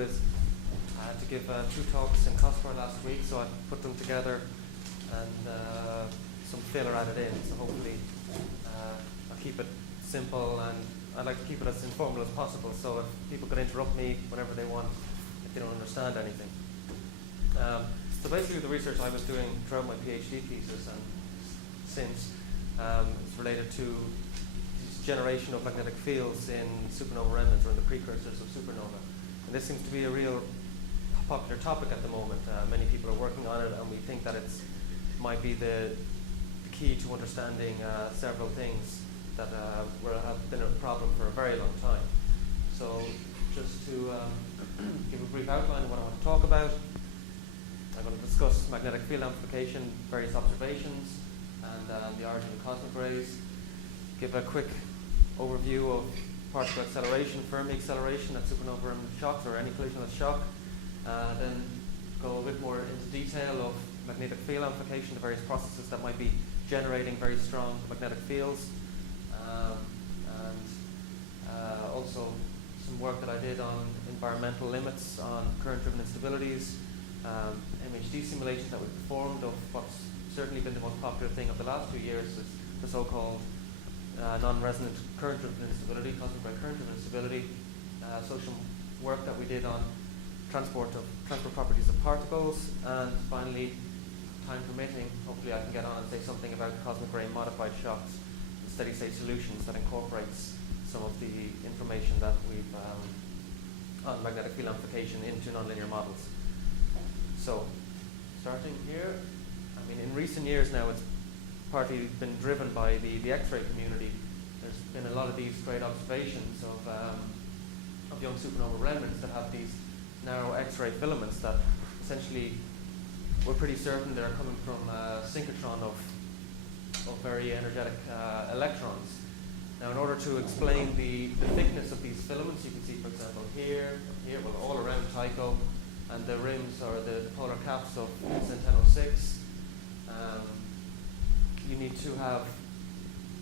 is to give 2 talks in Cosper last week, so I put them together and some filler added in. So hopefully I'll keep it simple, and I'd like to keep it as informal as possible. So if people could interrupt me whenever they want, if they don't understand anything. So basically, the research I was doing throughout my PhD thesis and since is related to this generation of magnetic fields in supernova remnants, or in the precursors of supernova. And this seems to be a real popular topic at the moment. Many people are working on it, and we think that it might be the key to understanding several things that have been a problem for a very long time. So just to give a brief outline of what I want to talk about, I'm going to discuss magnetic field amplification, various observations, and the origin of cosmic rays, give a quick overview of particle acceleration, Fermi acceleration at supernova remnant shocks, or any collisionless shock. Then go a bit more into detail of magnetic field amplification, the various processes that might be generating very strong magnetic fields, and also some work that I did on environmental limits on current-driven instabilities, MHD simulations that we performed of what's certainly been the most popular thing of the last 2 years, is the so-called non-resonant current-driven instability, cosmic ray current-driven instability. Some work that we did on transport properties of particles, and finally, time permitting, hopefully I can get on and say something about cosmic ray modified shocks and steady-state solutions that incorporates some of the information that we've on magnetic field amplification into nonlinear models. So, starting here, I mean, in recent years now, it's partly been driven by the X-ray community. There's been a lot of these great observations of young supernova remnants that have these narrow X-ray filaments that essentially we're pretty certain they're coming from a synchrotron of very energetic electrons. Now, in order to explain the thickness of these filaments, you can see, for example, here, well, all around Tycho, and the rims or the polar caps of Centeno 6. You need to have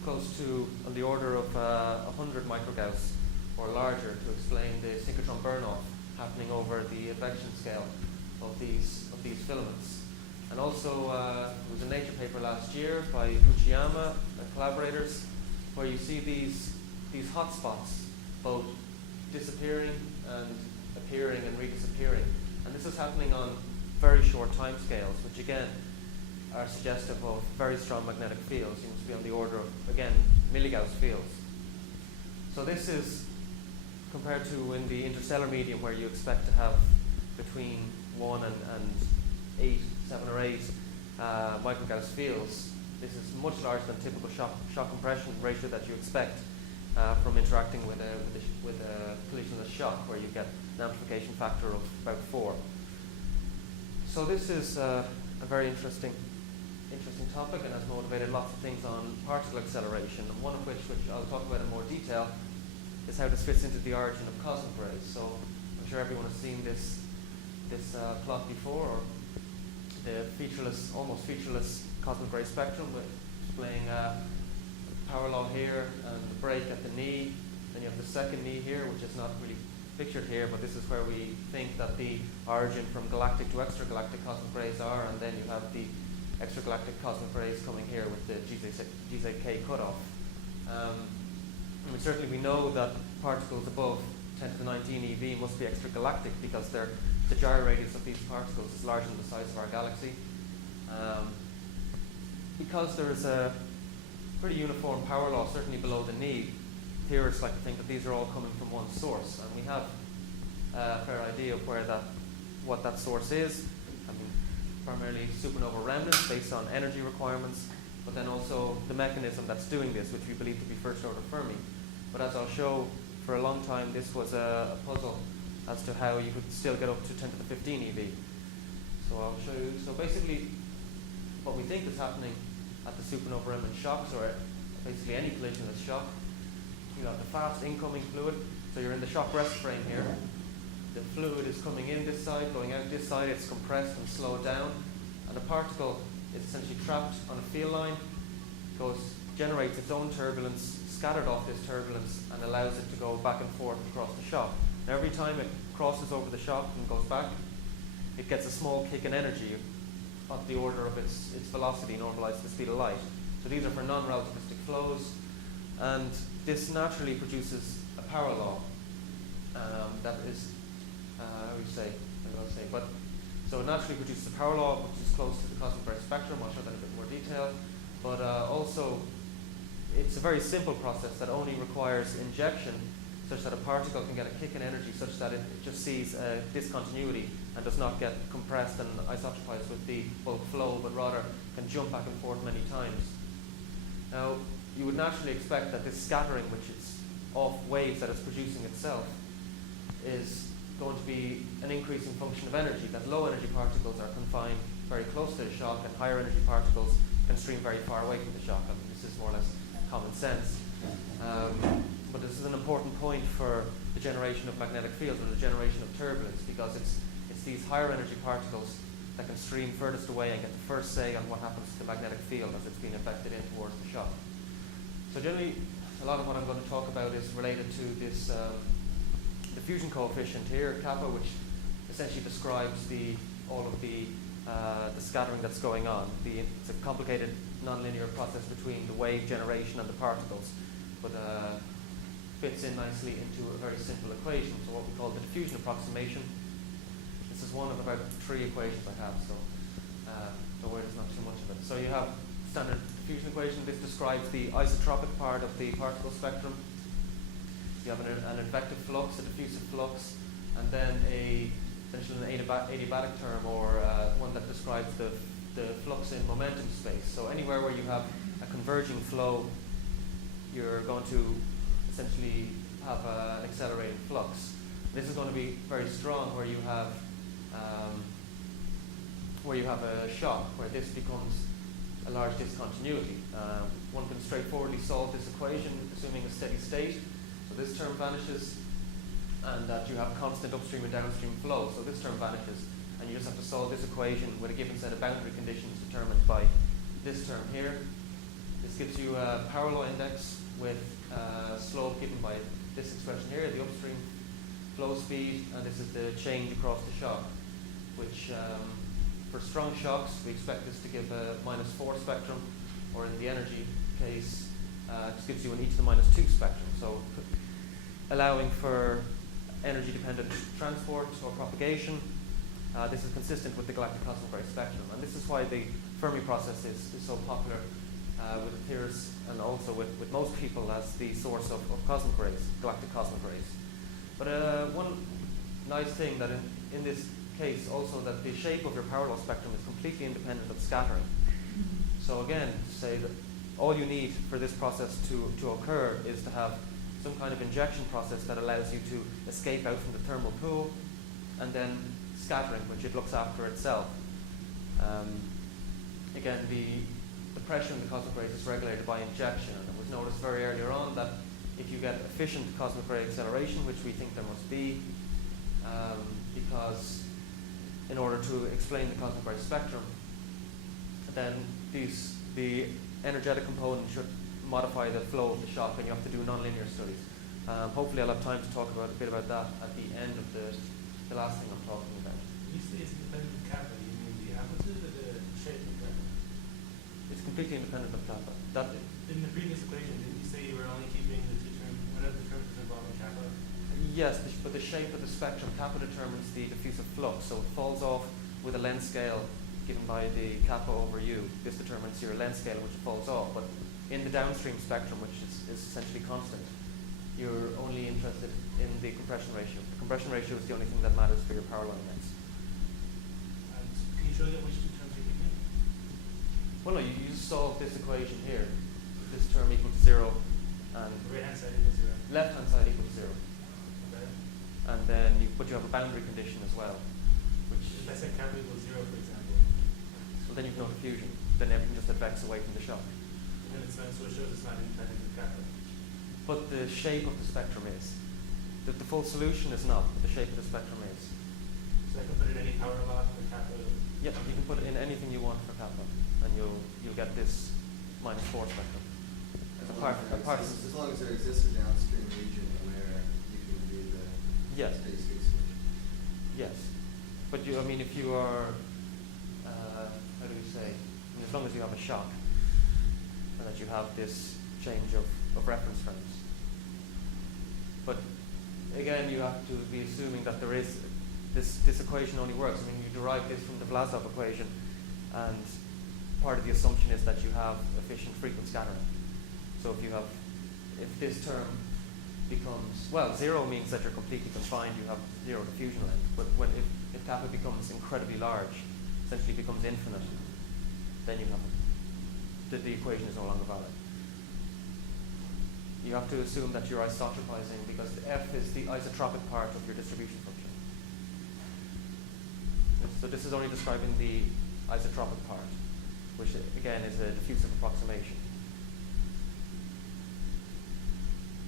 close to on the order of 100 microgauss or larger to explain the synchrotron burn-off happening over the advection scale of these filaments. And also, there was a Nature paper last year by Uchiyama and collaborators, where you see these hotspots both disappearing and appearing and redisappearing. And this is happening on very short time scales, which again are suggestive of very strong magnetic fields. You must be on the order of, again, milligauss fields. So this is compared to in the interstellar medium, where you expect to have between 1 and 7 or 8 microgauss fields. This is much larger than typical shock compression ratio that you expect from interacting with a collisionless shock, where you get an amplification factor of about 4. So this is a very interesting topic, and has motivated lots of things on particle acceleration, and one of which I'll talk about in more detail is how this fits into the origin of cosmic rays. So I'm sure everyone has seen this plot before, or the almost featureless cosmic ray spectrum, with displaying power law here and the break at the knee. Then you have the second knee here, which is not really pictured here, but this is where we think that the origin from galactic to extragalactic cosmic rays are, and then you have the extragalactic cosmic rays coming here with the GZK cutoff. Certainly we know that particles above 10 to the 19 eV must be extragalactic, because the gyro radius of these particles is larger than the size of our galaxy. Because there is a pretty uniform power law, certainly below the knee, theorists like to think that these are all coming from one source, and we have a fair idea of what that source is. I mean, primarily supernova remnants based on energy requirements, but then also the mechanism that's doing this, which we believe to be first order Fermi. But as I'll show, for a long time this was a puzzle as to how you could still get up to 10 to the 15 eV. So I'll show you. So basically, what we think is happening at the supernova remnant shocks, or basically any collisionless shock, you have the fast incoming fluid. So you're in the shock rest frame here. The fluid is coming in this side, going out this side. It's compressed and slowed down, and the particle is essentially trapped on a field line, generates its own turbulence, scattered off this turbulence, and allows it to go back and forth across the shock. Now, every time it crosses over the shock and goes back, it gets a small kick in energy of the order of its velocity normalized to the speed of light. So these are for non-relativistic flows, and this naturally produces a power law that is, so it naturally produces a power law which is close to the cosmic ray spectrum. I'll show that in a bit more detail. But also, it's a very simple process that only requires injection such that a particle can get a kick in energy such that it just sees a discontinuity and does not get compressed and isotropized with the bulk flow, but rather can jump back and forth many times. Now, you would naturally expect that this scattering, which is of waves that it's producing itself, is going to be an increasing function of energy, that low energy particles are confined very close to the shock and higher energy particles can stream very far away from the shock. I mean, this is more or less common sense. But this is an important point for the generation of magnetic fields or the generation of turbulence, because it's these higher energy particles that can stream furthest away and get the first say on what happens to the magnetic field as it's being affected in towards the shock. So generally, a lot of what I'm going to talk about is related to this diffusion coefficient here, kappa, which essentially describes all of the scattering that's going on. It's a complicated nonlinear process between the wave generation and the particles, but fits in nicely into a very simple equation, so what we call the diffusion approximation. This is one of about 3 equations I have, so don't worry, there's not too much of it. So you have standard diffusion equation. This describes the isotropic part of the particle spectrum. You have an effective flux, a diffusive flux, and then essentially an adiabatic term, or one that describes the flux in momentum space. So anywhere where you have a converging flow, you're going to essentially have an accelerating flux. This is going to be very strong where you have a shock, where this becomes a large discontinuity. One can straightforwardly solve this equation assuming a steady state. So this term vanishes, and that you have constant upstream and downstream flow. So this term vanishes, and you just have to solve this equation with a given set of boundary conditions determined by this term here. This gives you a power law index with slope given by this expression here, the upstream flow speed, and this is the change across the shock, which for strong shocks we expect this to give a -4 spectrum, or in the energy case it gives you an e to the -2 spectrum, so allowing for energy dependent transport or propagation. This is consistent with the galactic cosmic ray spectrum, and this is why the Fermi process is so popular with theorists and also with most people as the source of cosmic rays, galactic cosmic rays. But one nice thing that in this case also, that the shape of your power law spectrum is completely independent of scattering. So again, to say that all you need for this process to occur is to have some kind of injection process that allows you to escape out from the thermal pool, and then scattering, which it looks after itself. Again, the pressure in the cosmic rays is regulated by injection, and it was noticed very earlier on that if you get efficient cosmic ray acceleration, which we think there must be, because in order to explain the cosmic ray spectrum, then the energetic component should modify the flow of the shock, and you have to do nonlinear studies. Hopefully I'll have time to talk a bit about that at the end of the last thing I'm talking about. You say it's independent of kappa, you mean the amplitude or the shape of kappa? It's completely independent of kappa. In the previous equation, didn't you say you were only keeping the two terms, whatever the terms involving kappa? Yes, but the shape of the spectrum, kappa determines the diffusive flux, so it falls off with a length scale given by the kappa over u. This determines your length scale in which it falls off, but in the downstream spectrum, which is essentially constant, you're only interested in the compression ratio. The compression ratio is the only thing that matters for your power law index. And can you show that which two terms you're keeping? Well, no, you just solve this equation here. This term equals 0, and The right hand side equals 0. left hand side equals 0. Okay. And then you have a boundary condition as well, which If I said kappa equals 0, for example, so then you've no diffusion. Then everything just affects away from the shock. then it's not, so it shows it's not independent of kappa. But the shape of the spectrum is. The full solution is not, but the shape of the spectrum is. So I can put in any power law for kappa. Yep, you can put it in anything you want for kappa, and you'll get this -4 spectrum. As long as there exists a downstream region where you can do the Yes. steady state switch. Yes. But I mean, if you are, how do we say, I mean, as long as you have a shock and that you have this change of reference frames. But again, you have to be assuming that there is, this equation only works. I mean, you derive this from the Vlasov equation, and part of the assumption is that you have efficient frequent scattering. So if this term becomes, well, 0 means that you're completely confined, you have 0 diffusion length. But if kappa becomes incredibly large, essentially becomes infinite, then you have the equation is no longer valid. You have to assume that you're isotropizing, because f is the isotropic part of your distribution function. So this is only describing the isotropic part, which again is a diffusive approximation.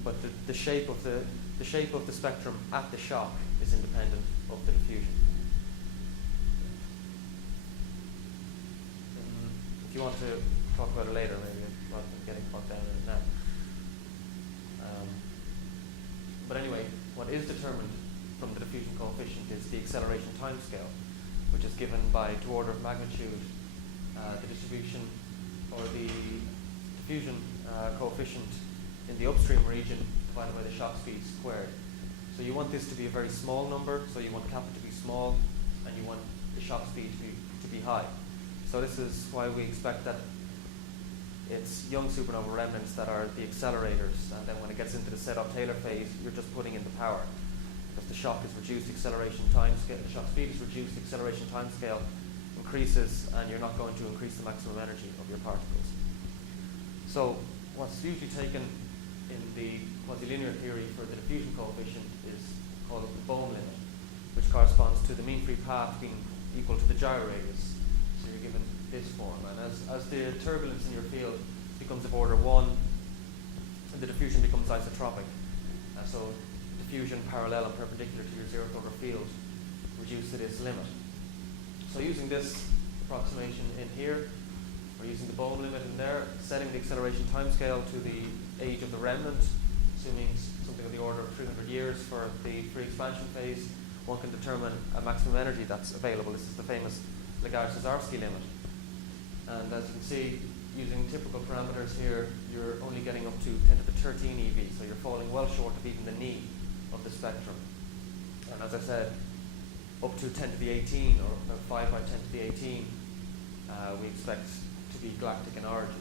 But the shape of the spectrum at the shock is independent of the diffusion. If you want to talk about it later, maybe, rather than getting bogged down in it now. But anyway, what is determined from the diffusion coefficient is the acceleration timescale, which is given by, to order of magnitude, the distribution or the diffusion coefficient in the upstream region divided by the shock speed squared. So you want this to be a very small number, so you want kappa to be small, and you want the shock speed to be high. So this is why we expect that it's young supernova remnants that are the accelerators, and then when it gets into the set-up-Taylor phase, you're just putting in the power. Because the shock is reduced, acceleration timescale, the shock speed is reduced, acceleration timescale increases, and you're not going to increase the maximum energy of your particles. So what's usually taken in the quasi-linear theory for the diffusion coefficient is called the Bohm limit, which corresponds to the mean free path being equal to the gyro radius. So you're given this form, and as the turbulence in your field becomes of order 1, the diffusion becomes isotropic. So diffusion parallel and perpendicular to your zeroth order field reduced to this limit. So using this approximation in here, or using the Bohm limit in there, setting the acceleration timescale to the age of the remnant, assuming something of the order of 300 years for the free expansion phase, one can determine a maximum energy that's available. This is the famous Lagarde-Cesarski limit. And as you can see, using typical parameters here, you're only getting up to 10 to the 13 eV, so you're falling well short of even the knee of the spectrum. And as I said, up to 10 to the 18, or 5 by 10 to the 18, we expect to be galactic in origin.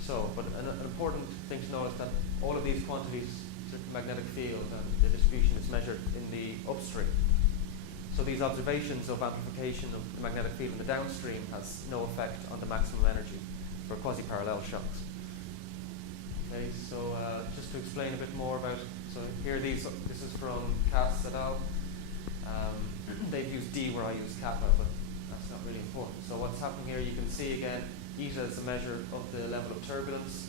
So, but an important thing to notice that all of these quantities, the magnetic field and the distribution, is measured in the upstream. So these observations of amplification of the magnetic field in the downstream has no effect on the maximum energy for quasi-parallel shocks. Okay, so just to explain a bit more about, so here this is from Cass et al. They've used D where I use kappa, but that's not really important. So what's happening here, you can see again, eta is a measure of the level of turbulence.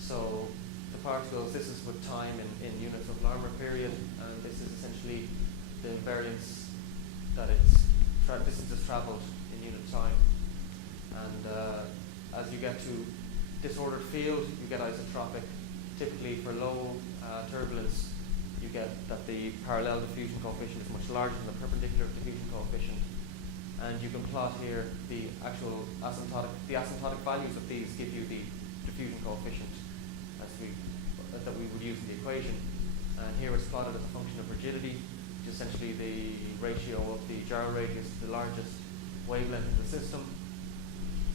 So the particles, this is with time in units of Larmor period, and this is essentially the variance that its distance is travelled in unit time. And as you get to disordered field, you get isotropic. Typically for low turbulence, you get that the parallel diffusion coefficient is much larger than the perpendicular diffusion coefficient. And you can plot here the actual asymptotic values of these give you the diffusion coefficient that we would use in the equation. And here it's plotted as a function of rigidity, which is essentially the ratio of the gyro radius to the largest wavelength in the system.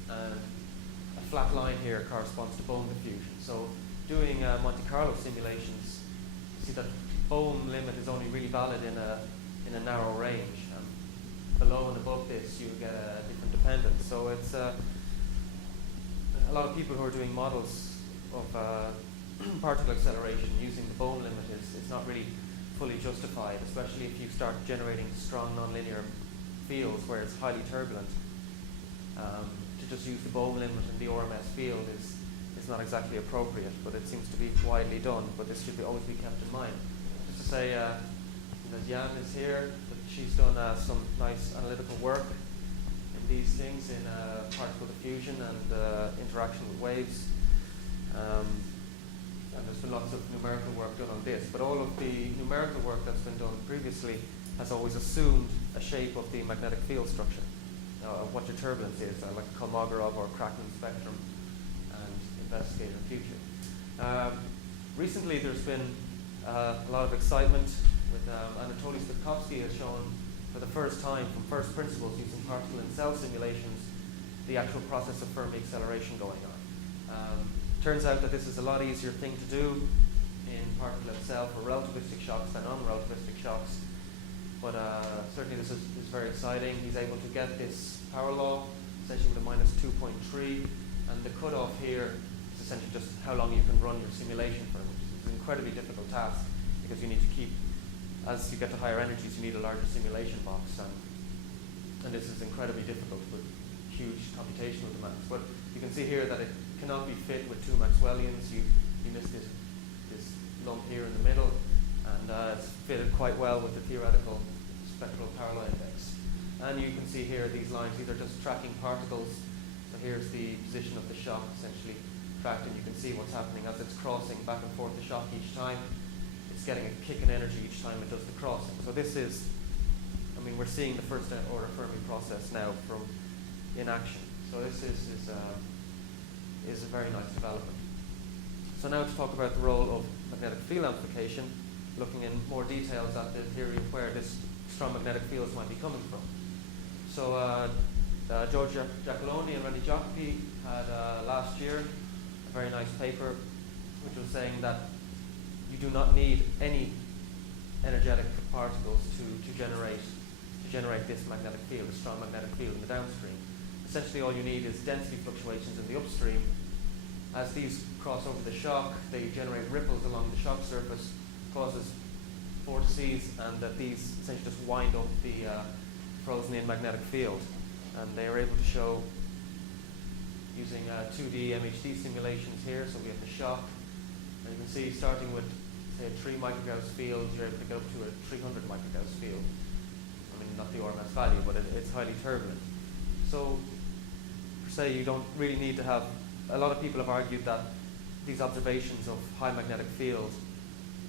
And a flat line here corresponds to Bohm diffusion. So doing Monte Carlo simulations, you see that Bohm limit is only really valid in a narrow range. Below and above this, you get a different dependence. So it's a lot of people who are doing models of particle acceleration using the Bohm limit is not really fully justified, especially if you start generating strong nonlinear fields where it's highly turbulent. To just use the Bohm limit in the RMS field is not exactly appropriate, but it seems to be widely done. But this should always be kept in mind. Just to say, Jan is here, but she's done some nice analytical work in these things in particle diffusion and interaction with waves. And there's been lots of numerical work done on this, but all of the numerical work that's been done previously has always assumed a shape of the magnetic field structure, of what your turbulence is, like Kolmogorov or Kraken spectrum, and investigate in future. Recently, there's been a lot of excitement with Anatoly Spitkovsky has shown for the first time from first principles using particle and cell simulations the actual process of Fermi acceleration going on. Turns out that this is a lot easier thing to do in particle and cell for relativistic shocks than non-relativistic shocks. But certainly this is very exciting. He's able to get this power law, essentially with a minus 2.3, and the cutoff here is essentially just how long you can run your simulation for, which is an incredibly difficult task because you need to keep, as you get to higher energies, you need a larger simulation box, and this is incredibly difficult with huge computational demands. But you can see here that it cannot be fit with two Maxwellians. You miss this lump here in the middle, and it's fitted quite well with the theoretical spectral power law index. And you can see here these lines, these are just tracking particles. So here's the position of the shock essentially tracked, and you can see what's happening as it's crossing back and forth the shock each time. It's getting a kick in energy each time it does the crossing. So this is, I mean, we're seeing the first order Fermi process now from in action. So this is a very nice development. So now to talk about the role of magnetic field amplification, looking in more details at the theory of where this strong magnetic fields might be coming from. So George Giacalone and Randy Jacobi had last year a very nice paper which was saying that you do not need any energetic particles to generate this magnetic field, a strong magnetic field in the downstream. Essentially all you need is density fluctuations in the upstream. As these cross over the shock, they generate ripples along the shock surface, causes vortices, and that these essentially just wind up the frozen in magnetic field. And they are able to show using 2D MHD simulations here. So we have the shock, and you can see starting with say a 3 microgauss field, you're able to get up to a 300 microgauss field. I mean, not the RMS value, but it's highly turbulent. So per se, you don't really need to have. A lot of people have argued that these observations of high magnetic field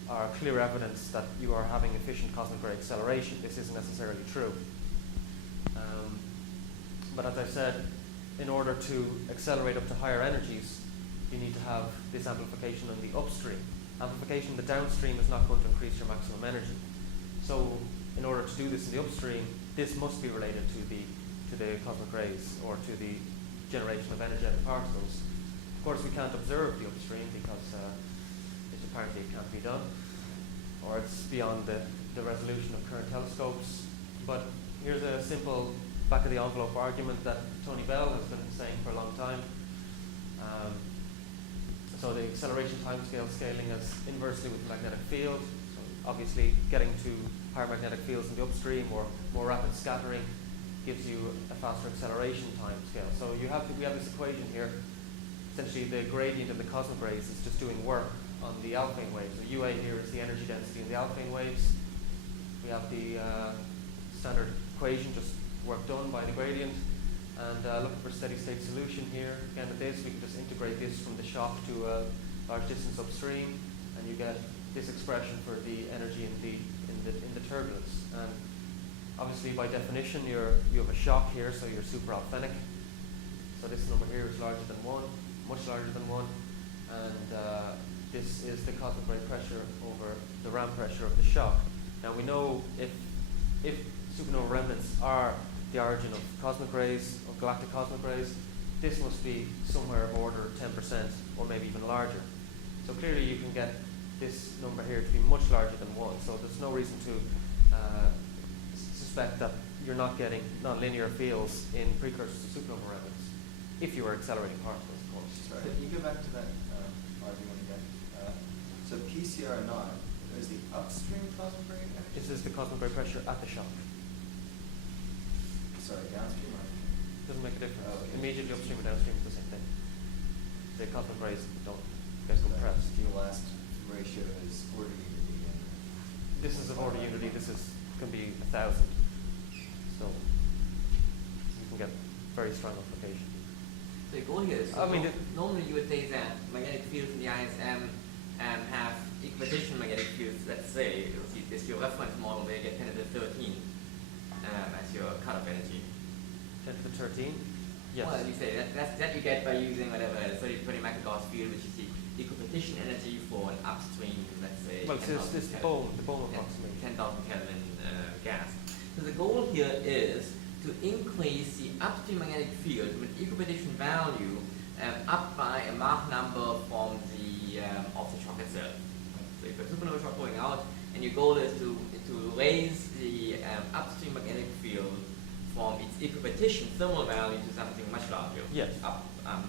are clear evidence that you are having efficient cosmic ray acceleration. This isn't necessarily true. But as I said, in order to accelerate up to higher energies, you need to have this amplification on the upstream. Amplification in the downstream is not going to increase your maximum energy. So in order to do this in the upstream, this must be related to the cosmic rays or to the generation of energetic particles. Of course, we can't observe the upstream because apparently it can't be done, or it's beyond the resolution of current telescopes. But here's a simple back of the envelope argument that Tony Bell has been saying for a long time. So the acceleration timescale scaling is inversely with the magnetic field. So obviously getting to higher magnetic fields in the upstream or more rapid scattering gives you a faster acceleration timescale. So we have this equation here. Essentially the gradient of the cosmic rays is just doing work on the alphane waves. So UA here is the energy density in the alphane waves. We have the standard equation, just work done by the gradient. And looking for steady state solution here. Again with this, we can just integrate this from the shock to a large distance upstream, and you get this expression for the energy in the turbulence. And obviously by definition you have a shock here, so you're super alphenic. So this number here is larger than 1, much larger than 1, and this is the cosmic ray pressure over the ram pressure of the shock. Now we know if supernova remnants are the origin of cosmic rays, of galactic cosmic rays, this must be somewhere of order 10% or maybe even larger. So clearly you can get this number here to be much larger than 1, so there's no reason to suspect that you're not getting nonlinear fields in precursors to supernova remnants, if you were accelerating particles, of course. Sorry, can you go back to that argument again? So PCR naught is the upstream cosmic ray energy? This is the cosmic ray pressure at the shock. Sorry, downstream or upstream? Doesn't make a difference. Oh, okay. Immediately upstream or downstream is the same thing. The cosmic rays don't get compressed. The last ratio is order unity. This is of order unity. This can be 1,000. So you can get very strong amplification. So the goal here is, I mean, normally you would think that magnetic fields in the ISM have equipetition magnetic fields, let's say, is your reference model where you get 10 to the 13 as your cutoff energy. 10 to the 13? Yes. Well, you say that you get by using whatever 30 microgauss field, which is the equipetition energy for an upstream, let's say. Well, it's the Bohm approximation. 10,000 Kelvin gas. So the goal here is to increase the upstream magnetic field with equipetition value up by a Mach number from the of the shock itself. So you've got supernova shock going out, and your goal is to raise the upstream magnetic field from its equipetition thermal value to something much larger. Yes.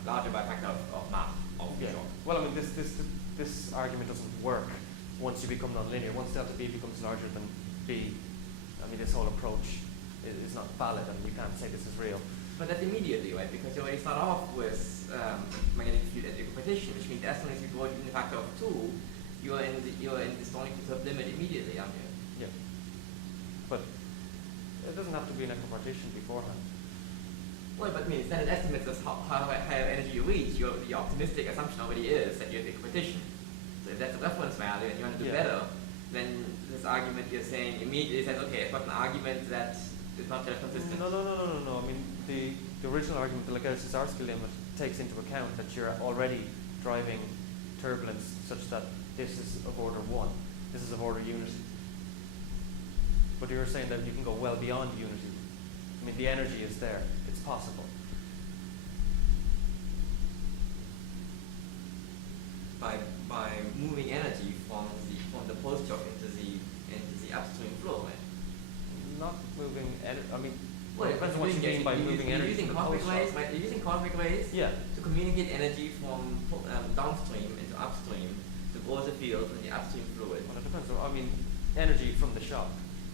Larger by a factor of Mach of the shock. Well, I mean, this argument doesn't work once you become nonlinear. Once delta B becomes larger than B, I mean, this whole approach is not valid, and you can't say this is real. But that's immediately, right? Because you already start off with magnetic field at equipetition, which means as soon as you go in the factor of 2, you're in the strong equilibrium limit immediately, aren't you? Yeah. But it doesn't have to be an equipartition beforehand. Well, but I mean, standard estimates of how higher energy you reach, the optimistic assumption already is that you're at equipartition. So if that's a reference value and you want to do better, then this argument you're saying immediately says, okay, I've got an argument that is not just consistent. No. I mean, the original argument, the Legauss-Cesarski limit, takes into account that you're already driving turbulence such that this is of order 1. This is of order unity. But you're saying that you can go well beyond unity. I mean, the energy is there. It's possible. By moving energy from the post shock into the upstream flow, right? Not moving energy. I mean, well, it depends on what you mean by moving energy. Using cosmic rays, right? You're using cosmic rays to communicate energy from downstream into upstream to grow the field in the upstream fluid. Well, it depends on. I mean, energy from the shock.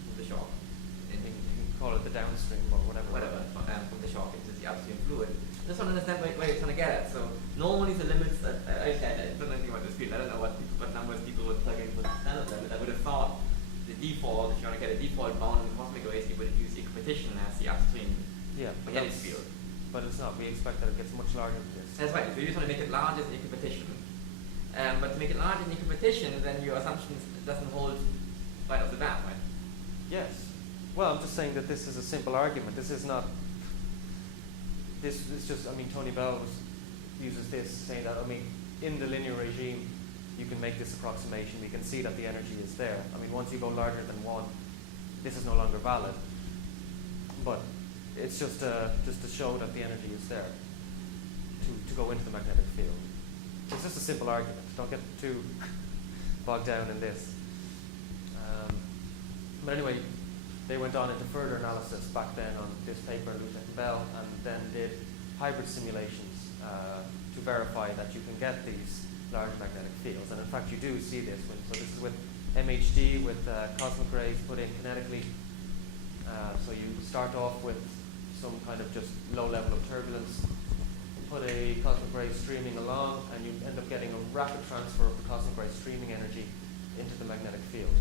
From the shock. You can call it the downstream or whatever. From the shock into the upstream fluid. I just want to understand where you're trying to get at. So normally the limits that I don't know anything about this field. I don't know what numbers people would plug in for the standard limit. I would have thought the default, if you want to get a default bound in cosmic rays, you would use equipetition as the upstream magnetic field. But it's not. We expect that it gets much larger than this. That's right. So you just want to make it larger than equipetition. But to make it larger than equipetition, then your assumption doesn't hold right off the bat, right? Yes. Well, I'm just saying that this is a simple argument. This is not. This is just. I mean, Tony Bell uses this, saying that. I mean, in the linear regime, you can make this approximation. We can see that the energy is there. I mean, once you go larger than 1, this is no longer valid. But it's just to show that the energy is there to go into the magnetic field. It's just a simple argument. Don't get too bogged down in this. But anyway, they went on into further analysis back then on this paper, Lutek and Bell, and then did hybrid simulations to verify that you can get these large magnetic fields. And in fact, you do see this. So this is with MHD, with cosmic rays put in kinetically. So you start off with some kind of just low level of turbulence, put a cosmic ray streaming along, and you end up getting a rapid transfer of the cosmic ray streaming energy into the magnetic field.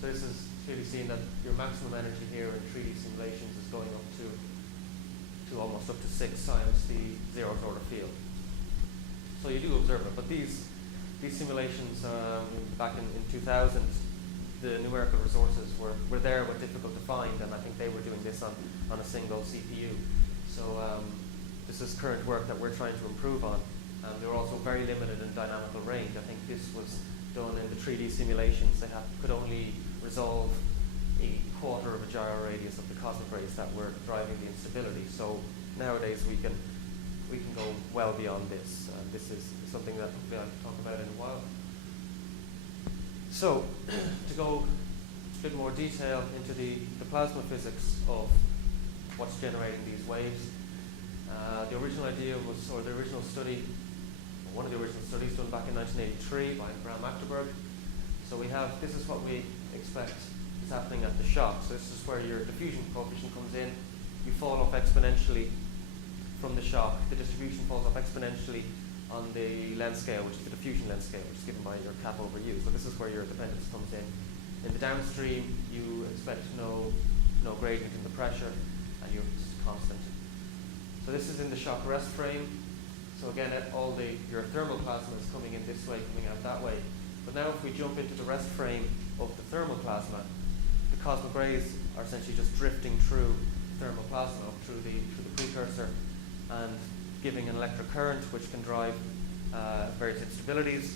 So this is clearly seen that your maximum energy here in 3D simulations is going up to almost up to 6 times the 0th order field. So you do observe it, but these simulations back in 2000, the numerical resources were there but difficult to find, and I think they were doing this on a single CPU. So this is current work that we're trying to improve on. They were also very limited in dynamical range. I think this was done in the 3D simulations. They could only resolve a quarter of a gyro radius of the cosmic rays that were driving the instability. So nowadays we can go well beyond this. This is something that I'll talk about in a while. So to go a bit more detail into the plasma physics of what's generating these waves. The original idea was, or the original study, one of the original studies done back in 1983 by Graham Achterberg. So this is what we expect is happening at the shock. So this is where your diffusion coefficient comes in. You fall off exponentially from the shock. The distribution falls off exponentially on the length scale, which is the diffusion length scale, which is given by your cap over U. So this is where your dependence comes in. In the downstream, you expect no gradient in the pressure, and you're just constant. So this is in the shock rest frame. So again, all your thermal plasma is coming in this way, coming out that way. But now if we jump into the rest frame of the thermal plasma, the cosmic rays are essentially just drifting through thermal plasma up through the precursor and giving an electric current which can drive various instabilities.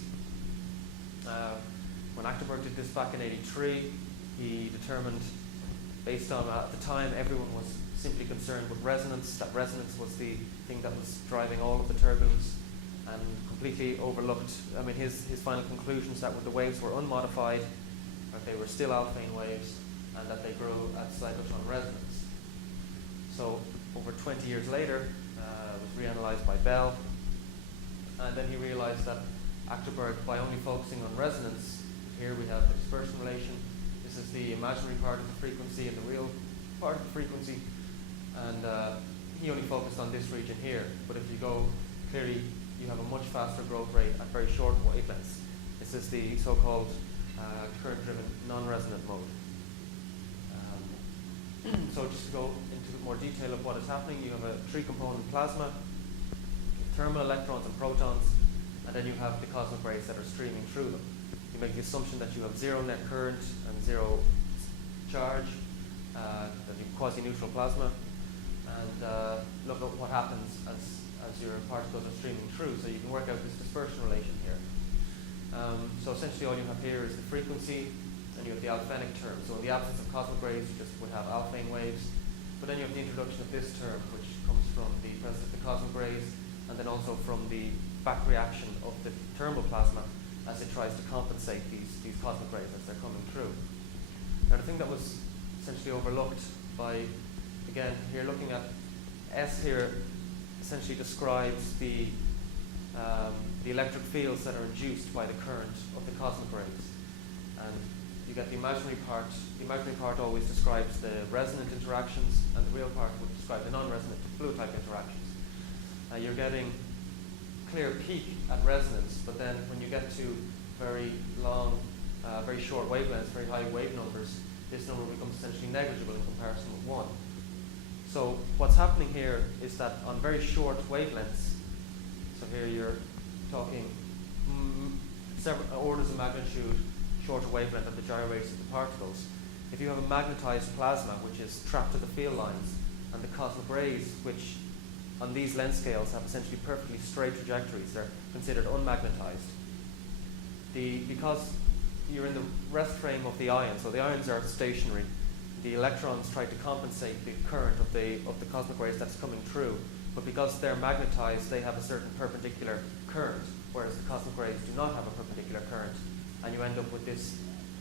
When Achterberg did this back in '83, he determined, based on at the time everyone was simply concerned with resonance, that resonance was the thing that was driving all of the turbulence, and completely overlooked, I mean, his final conclusions that when the waves were unmodified, that they were still alphane waves, and that they grew at cyclotron resonance. So over 20 years later, it was reanalyzed by Bell, and then he realized that Achterberg, by only focusing on resonance, here we have the dispersion relation. This is the imaginary part of the frequency and the real part of the frequency, and he only focused on this region here. But if you go, clearly you have a much faster growth rate at very short wavelengths. This is the so-called current-driven non-resonant mode. So just to go into more detail of what is happening, you have a three-component plasma, thermal electrons and protons, and then you have the cosmic rays that are streaming through them. You make the assumption that you have zero net current and zero charge, that you have quasi-neutral plasma, and look at what happens as your particles are streaming through. So you can work out this dispersion relation here. So essentially all you have here is the frequency, and you have the alphanic term. So in the absence of cosmic rays, you just would have alphane waves. But then you have the introduction of this term, which comes from the presence of the cosmic rays, and then also from the back reaction of the thermal plasma as it tries to compensate these cosmic rays as they're coming through. Now the thing that was essentially overlooked by, again, here looking at S here, essentially describes the electric fields that are induced by the current of the cosmic rays. And you get the imaginary part. The imaginary part always describes the resonant interactions, and the real part would describe the non-resonant fluid type interactions. You're getting clear peak at resonance, but then when you get to very long, very short wavelengths, very high wave numbers, this number becomes essentially negligible in comparison with 1. So what's happening here is that on very short wavelengths, so here you're talking several orders of magnitude shorter wavelength of the gyro rates of the particles. If you have a magnetized plasma which is trapped to the field lines, and the cosmic rays, which on these length scales have essentially perfectly straight trajectories, they're considered unmagnetized. Because you're in the rest frame of the ion, so the ions are stationary, the electrons try to compensate the current of the cosmic rays that's coming through, but because they're magnetized, they have a certain perpendicular current, whereas the cosmic rays do not have a perpendicular current, and you end up with this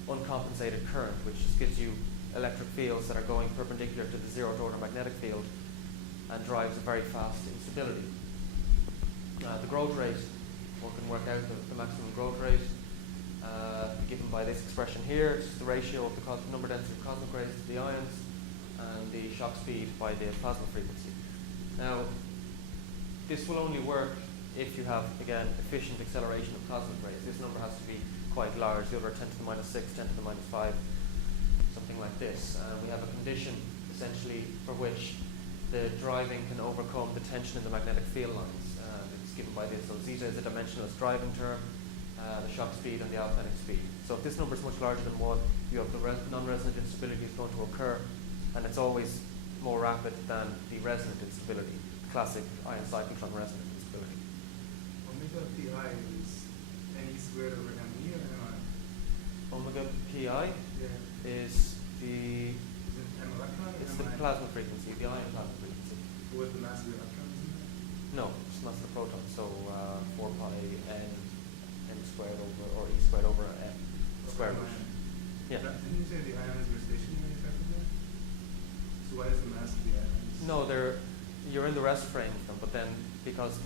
uncompensated current, which just gives you electric fields that are going perpendicular to the zeroth order magnetic field and drives a very fast instability. The growth rate, one can work out the maximum growth rate given by this expression here. It's the ratio of the number density of cosmic rays to the ions, and the shock speed by the plasma frequency. Now, this will only work if you have, again, efficient acceleration of cosmic rays. This number has to be quite large, the order 10 to the minus 6, 10 to the minus 5, something like this. We have a condition, essentially, for which the driving can overcome the tension in the magnetic field lines. It's given by this. So zeta is a dimensionless driving term, the shock speed and the alphanic speed. So if this number is much larger than 1, you have the non-resonant instability is going to occur, and it's always more rapid than the resonant instability, the classic ion cyclotron resonant instability. Omega pi is n squared over me or mi? Omega pi is the Is it m electron or it's mi? the plasma frequency, the ion plasma frequency. With the mass of the electrons in there? No, it's not the proton. So 4 pi n squared over, or e squared over n squared root. Yeah. Didn't you say the ions were stationary effectively? So why is the mass of the ions? No, you're in the rest frame of them, but then because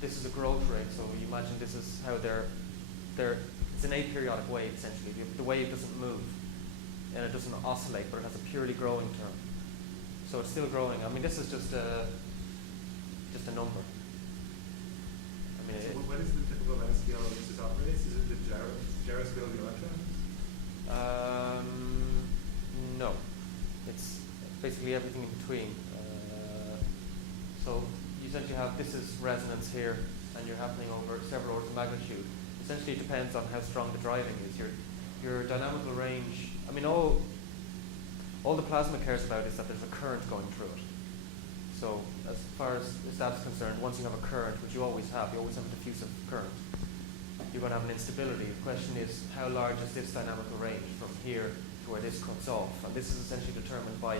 this is a growth rate, so you imagine this is how it's an aperiodic wave essentially. The wave doesn't move and it doesn't oscillate, but it has a purely growing term. So it's still growing. I mean, this is just a number. I mean, So what is the typical length scale on which this operates? Is it the gyro scale of the electrons? No, it's basically everything in between. So you essentially have, this is resonance here, and you're happening over several orders of magnitude. essentially it depends on how strong the driving is. Your dynamical range, I mean, all the plasma cares about is that there's a current going through it. So as far as that's concerned, once you have a current, which you always have a diffusive current, you're going to have an instability. The question is, how large is this dynamical range from here to where this cuts off? And this is essentially determined by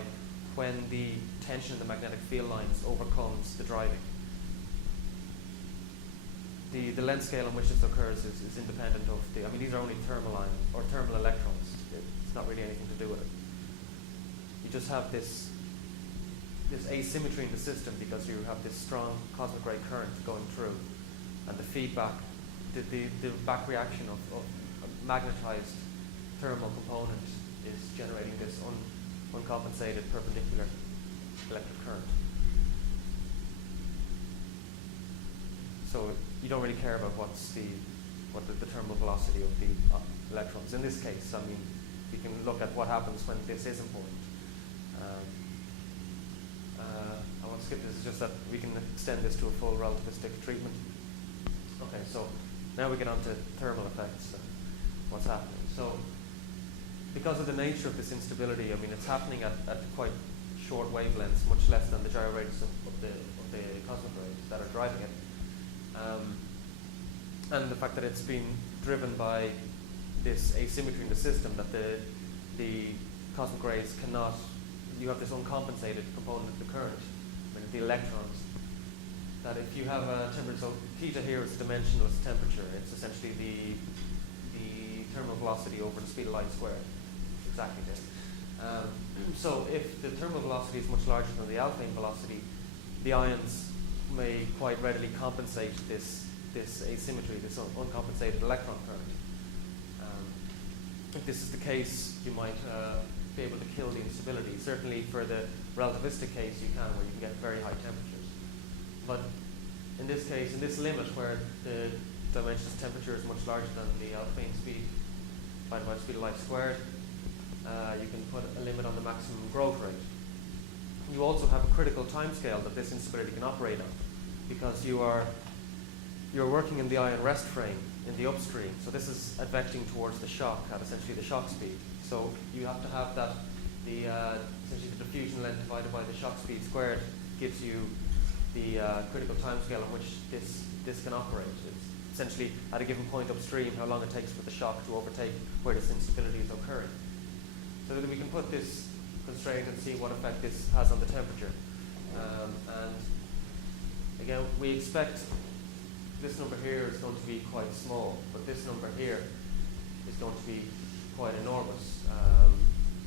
when the tension in the magnetic field lines overcomes the driving. The length scale on which this occurs is independent of I mean, these are only thermal ion or thermal electrons. It's not really anything to do with it. You just have this asymmetry in the system because you have this strong cosmic ray current going through, and the feedback, the back reaction of a magnetized thermal component is generating this uncompensated perpendicular electric current. So you don't really care about what the terminal velocity of the electrons. In this case, I mean, we can look at what happens when this is important. I want to skip this. It's just that we can extend this to a full relativistic treatment. Okay, so now we get on to thermal effects. What's happening? So because of the nature of this instability, I mean, it's happening at quite short wavelengths, much less than the gyro rates of the cosmic rays that are driving it. And the fact that it's being driven by this asymmetry in the system, that the cosmic rays cannot, you have this uncompensated component of the current, I mean, the electrons, that if you have a temperature, so theta here is dimensionless temperature, it's essentially the thermal velocity over the speed of light squared, exactly this. So if the thermal velocity is much larger than the alphane velocity, the ions may quite readily compensate this asymmetry, this uncompensated electron current. If this is the case, you might be able to kill the instability. Certainly for the relativistic case you can, where you can get very high temperatures. But in this case, in this limit where the dimensionless temperature is much larger than the alphane speed divided by the speed of light squared, you can put a limit on the maximum growth rate. You also have a critical time scale that this instability can operate on, because you're working in the ion rest frame in the upstream. So this is advecting towards the shock at essentially the shock speed. So you have to have that essentially the diffusion length divided by the shock speed squared gives you the critical time scale on which this can operate. It's essentially at a given point upstream how long it takes for the shock to overtake where this instability is occurring. So that we can put this constraint and see what effect this has on the temperature. And again, we expect this number here is going to be quite small, but this number here is going to be quite enormous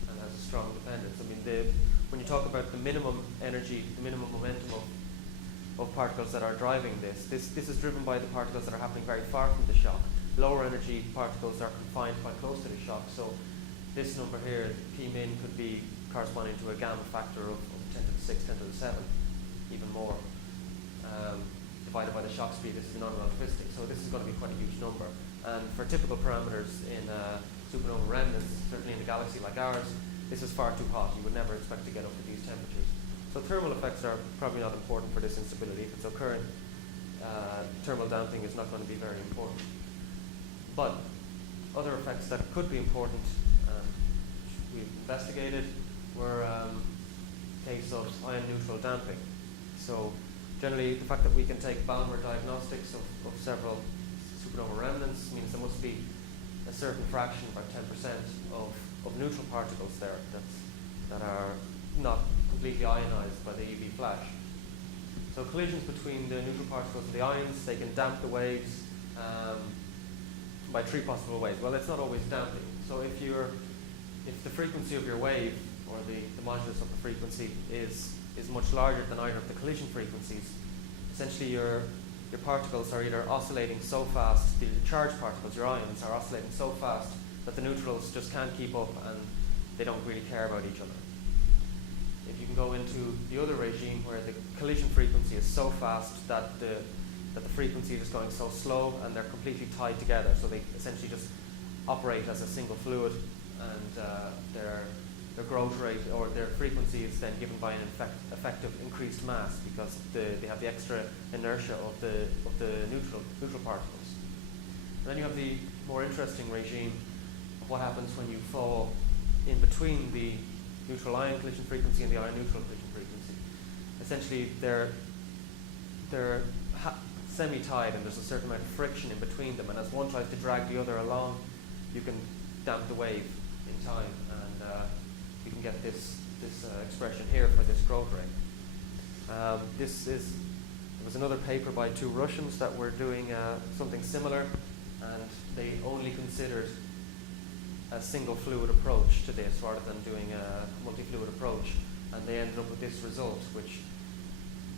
and has a strong dependence. I mean, when you talk about the minimum energy, the minimum momentum of particles that are driving this is driven by the particles that are happening very far from the shock. Lower energy particles are confined quite close to the shock, so this number here, P min, could be corresponding to a gamma factor of 10 to the 6, 10 to the 7, even more. Divided by the shock speed, this is non-relativistic, so this is going to be quite a huge number. And for typical parameters in supernova remnants, certainly in a galaxy like ours, this is far too hot. You would never expect to get up to these temperatures. So thermal effects are probably not important for this instability. If it's occurring, thermal damping is not going to be very important. But other effects that could be important, we've investigated, were case of ion neutral damping. So generally, the fact that we can take Balmer diagnostics of several supernova remnants means there must be a certain fraction, about 10% of neutral particles there that are not completely ionized by the UV flash. So collisions between the neutral particles and the ions, they can damp the waves by three possible ways. Well, it's not always damping. So if the frequency of your wave, or the modulus of the frequency, is much larger than either of the collision frequencies, essentially your particles are either oscillating so fast, the charged particles, your ions, are oscillating so fast that the neutrals just can't keep up and they don't really care about each other. If you can go into the other regime where the collision frequency is so fast that the frequency is going so slow and they're completely tied together, so they essentially just operate as a single fluid, and their growth rate or their frequency is then given by an effective increased mass, because they have the extra inertia of the neutral particles. And then you have the more interesting regime of what happens when you fall in between the neutral ion collision frequency and the ion neutral collision frequency. Essentially, they're semi-tied, and there's a certain amount of friction in between them, and as one tries to drag the other along, you can damp the wave in time, and you can get this expression here for this growth rate. There was another paper by two Russians that were doing something similar, and they only considered a single fluid approach to this rather than doing a multi-fluid approach, and they ended up with this result, which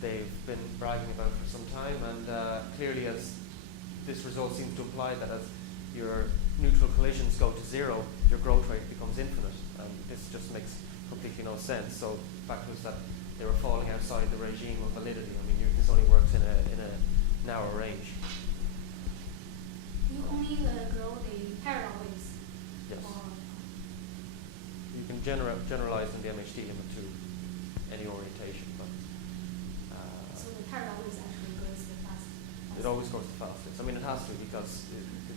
they've been bragging about for some time, and clearly as this result seems to imply that as your neutral collisions go to zero, your growth rate becomes infinite, and this just makes completely no sense. So the fact was that they were falling outside the regime of validity. I mean, this only works in a narrow range. You only grow the parallel waves. Yes. Or, You can generalize in the MHD limit to any orientation, but so the parallel waves actually grows the fastest. it always goes the fastest. I mean, it has to, because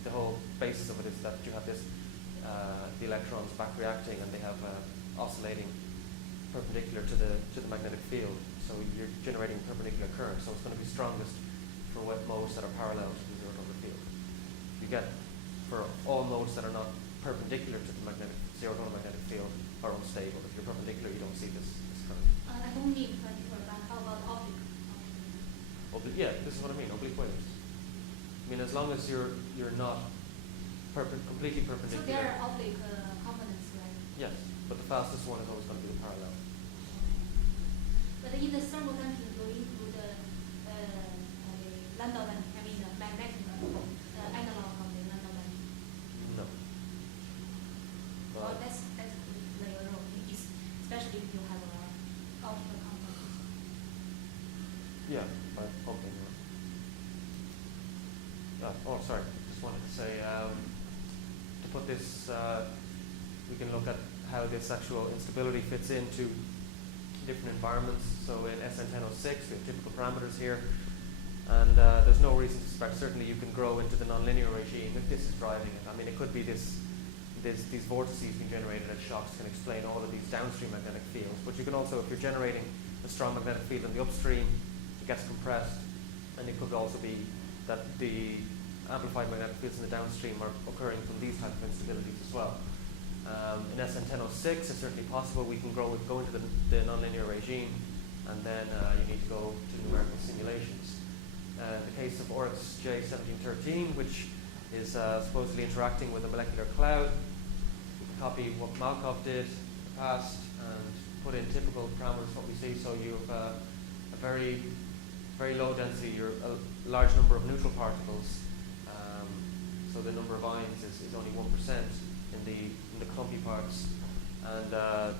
the whole basis of it is that you have this the electrons back reacting, and they have oscillating perpendicular to the magnetic field. So you're generating perpendicular current. So it's going to be strongest for what modes that are parallel to the zero-dollar field. You get for all modes that are not perpendicular to the zero-dollar magnetic field are unstable. If you're perpendicular, you don't see this current. I don't need particular, but how about optic? Yeah, this is what I mean. Oblique waves. I mean, as long as you're not completely So perpendicular. there are oblique components, right? Yes, but the fastest one is always going to be the parallel. But in the thermal damping, you include the lambda damping, I mean the magnetic analog of the lambda damping. No. Well, that's play a role, especially if you have a optical component. Yeah, by pumping. Sorry. Just wanted to say, to put this, we can look at how this actual instability fits into different environments. So in SN1006, we have typical parameters here, and there's no reason to suspect. Certainly, you can grow into the nonlinear regime if this is driving it. I mean, it could be these vortices being generated as shocks can explain all of these downstream magnetic fields. But you can also, if you're generating a strong magnetic field in the upstream, it gets compressed, and it could also be that the amplified magnetic fields in the downstream are occurring from these types of instabilities as well. In SN1006, it's certainly possible we can go into the nonlinear regime, and then you need to go to numerical simulations. The case of Oryx J1713, which is supposedly interacting with a molecular cloud, we can copy what Malkov did in the past and put in typical parameters what we see. So you have a very, very low density, a large number of neutral particles. So the number of ions is only 1% in the clumpy parts, and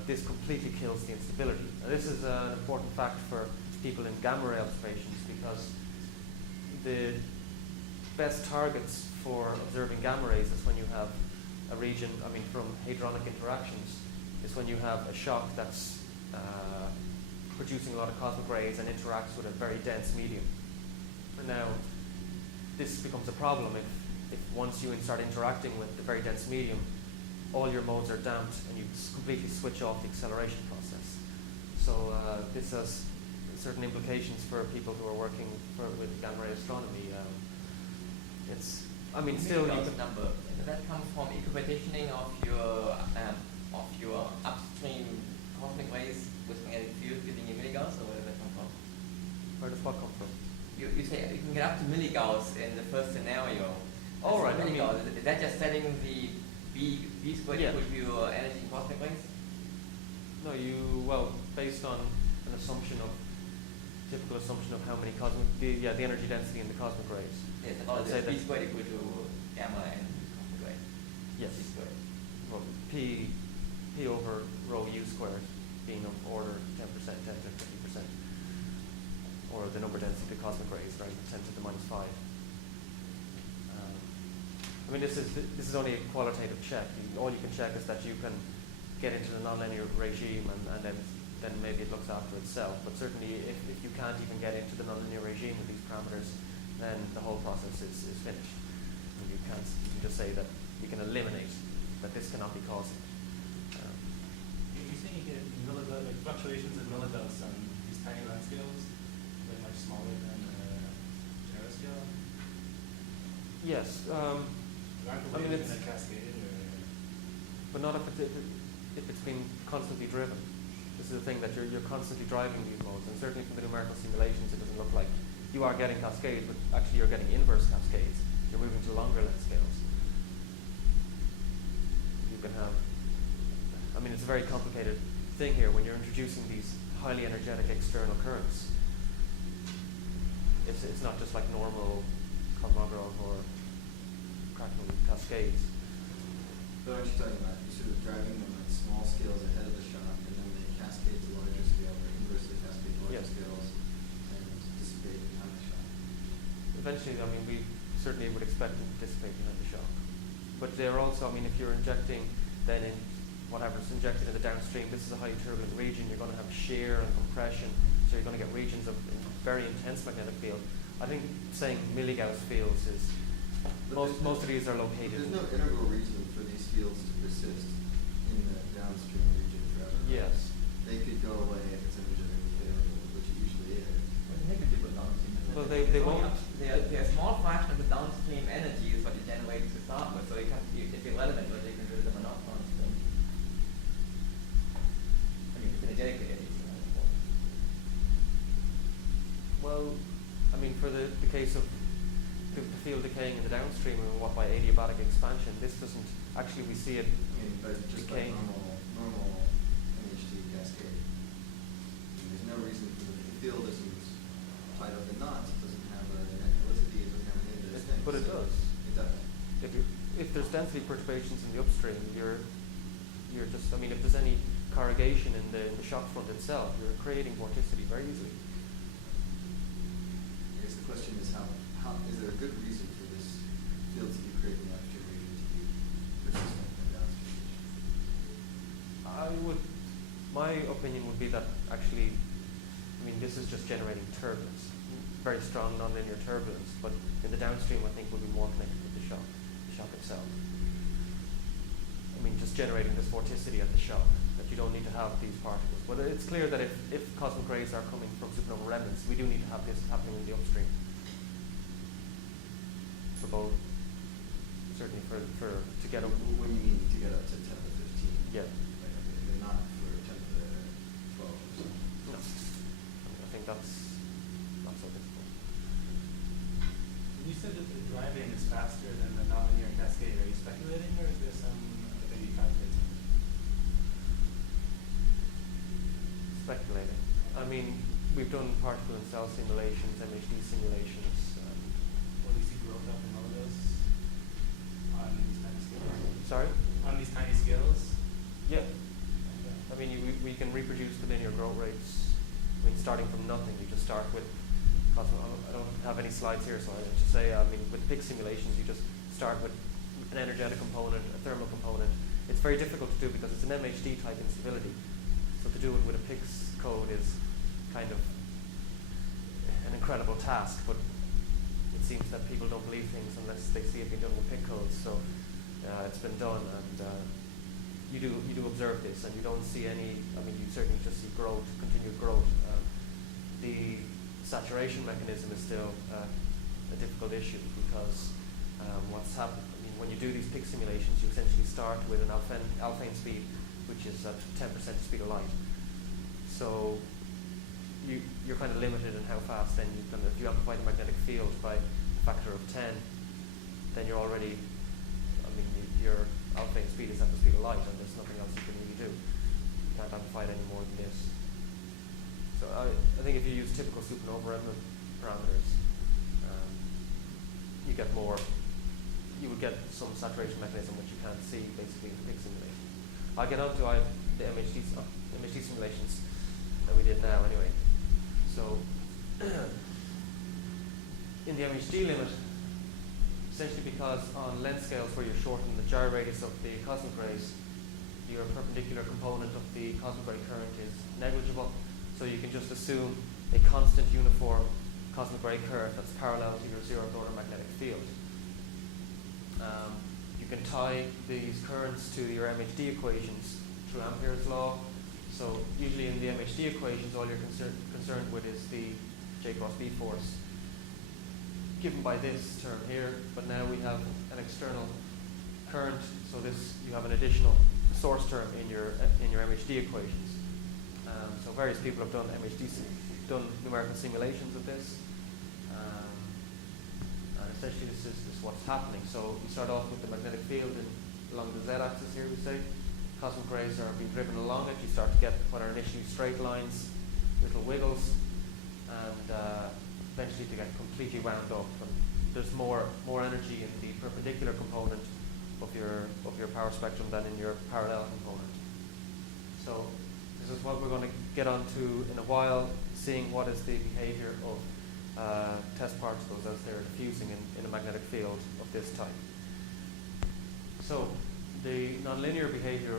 this completely kills the instability. Now, this is an important fact for people in gamma ray observations, because the best targets for observing gamma rays is when you have a region, from hadronic interactions, is when you have a shock that's producing a lot of cosmic rays and interacts with a very dense medium. And now, this becomes a problem if once you start interacting with the very dense medium, all your modes are damped and you completely switch off the acceleration process. So this has certain implications for people who are working with gamma ray astronomy. Still you could number that comes from equipartitioning of your upstream cosmic rays with magnetic field giving you milligauss, or where does that come from? Where does what come from? You say you can get up to milligauss in the first scenario. All right. Milligauss. Is that just setting the V squared Yeah. equal to your energy in cosmic rays? No, based on an typical assumption of how many the energy density in the cosmic rays. Yes, about I'd say V that- squared equal to gamma and cosmic ray. Yes. V squared. Well, P over rho U squared being of order 10%, 10 to 50%, or the number density of the cosmic rays, right, 10 to the minus 5. This is only a qualitative check. All you can check is that you can get into the nonlinear regime, and then maybe it looks after itself. But certainly, if you can't even get into the nonlinear regime with these parameters, then the whole process is finished. And you can just say that you can eliminate that this cannot be causing it. You're saying you get like fluctuations in millivolts on these tiny length scales, like much smaller than gyro scale? Yes. Aren't the I mean, waves it's- in a cascade or? But not if it's been constantly driven. This is the thing, that you're constantly driving these modes, and certainly from the numerical simulations it doesn't look like you are getting cascades, but actually you're getting inverse cascades. You're moving to longer length scales. You can have, I mean, it's a very complicated thing here when you're introducing these highly energetic external currents. It's not just like normal Kolmogorov or Kraken cascades. But aren't you talking about you're sort of driving them at small scales ahead of the shock, and then they cascade to larger scale, or inversely cascade to larger Yes. scales, and dissipate behind the shock? Eventually, I mean, we certainly would expect them to dissipate behind the shock. But they're also, I mean, if you're injecting then in whatever's injected in the downstream, this is a highly turbulent region, you're going to have shear and compression, so you're going to get regions of very intense magnetic field. I think saying milligauss fields is, But most of these are located. There's no integral reason for these fields to persist in the downstream region forever. Yes. They could go away if it's energetically favorable, which it usually is. But negligible downstream. Well, they won't. They're a small fraction of the downstream energy is what you generate to start with, so it's irrelevant whether you can do them or not downstream. I mean, energetically at least. Well, I mean, for the case of the field decaying in the downstream, and what by adiabatic expansion, this doesn't, actually we see it I mean, but just like decaying. normal NHT cascade. There's no reason for the field isn't tied up in knots, it doesn't have a net helicity, it doesn't have any of those things. But it So does. It does. If there's density perturbations in the upstream, you're just, I mean, if there's any corrugation in the shock front itself, you're creating vorticity very easily. I guess the question is how is there a good reason for this field to be creating the upstream region to be persistent in the downstream region? My opinion would be that actually, I mean, this is just generating turbulence, very strong nonlinear turbulence, but in the downstream I think would be more connected with the shock itself. I mean, just generating this vorticity at the shock, that you don't need to have these particles. But it's clear that if cosmic rays are coming from supernova remnants, we do need to have this happening in the upstream. For both, certainly to get up. What do you mean to get up to 10 to 15? Yeah. Like, okay, not for 10 to 12 or something. No. I think that's not so difficult. You said that the driving is faster than the nonlinear cascade. Are you speculating, or is there some maybe calculated? Speculating. I mean, we've done particle and cell simulations, MHD simulations. Will you see growth up in all of those on these tiny scales? Sorry? On these tiny scales? Yeah. Okay. I mean, we can reproduce the linear growth rates. I mean, starting from nothing, you just start with. I don't have any slides here, so I just say, I mean, with PIC simulations, you just start with an energetic component, a thermal component. It's very difficult to do because it's an MHD type instability. So to do it with a PICS code is kind of an incredible task, but it seems that people don't believe things unless they see it being done with PIC codes. So it's been done, and you do observe this, and you don't see any. I mean, you certainly just see growth, continued growth. The saturation mechanism is still a difficult issue because what's happened. I mean, when you do these PIC simulations, you essentially start with an alphane speed, which is at 10% the speed of light. So you're kind of limited in how fast then you can, if you amplify the magnetic field by a factor of 10, then you're already, I mean, your alphane speed is at the speed of light, and there's nothing else you can really do. You can't amplify it any more than this. So I think if you use typical supernova remnant parameters, you get more, you would get some saturation mechanism which you can't see basically in the PIC simulation. I'll get on to the MHD simulations that we did now anyway. So in the MHD limit, essentially because on length scales where you're shortening the gyro radius of the cosmic rays, your perpendicular component of the cosmic ray current is negligible. So you can just assume a constant uniform cosmic ray current that's parallel to your zeroth order magnetic field. You can tie these currents to your MHD equations through Ampere's law. So usually in the MHD equations, all you're concerned with is the J cross B force given by this term here, but now we have an external current, so this you have an additional source term in your MHD equations. So various people have done done numerical simulations of this, and essentially this is what's happening. So we start off with the magnetic field along the z-axis here, we say. Cosmic rays are being driven along it. You start to get what are initially straight lines, little wiggles, and eventually to get completely wound up. And there's more energy in the perpendicular component of your power spectrum than in your parallel component. So this is what we're going to get onto in a while, seeing what is the behavior of test particles as they're diffusing in a magnetic field of this type. So the nonlinear behavior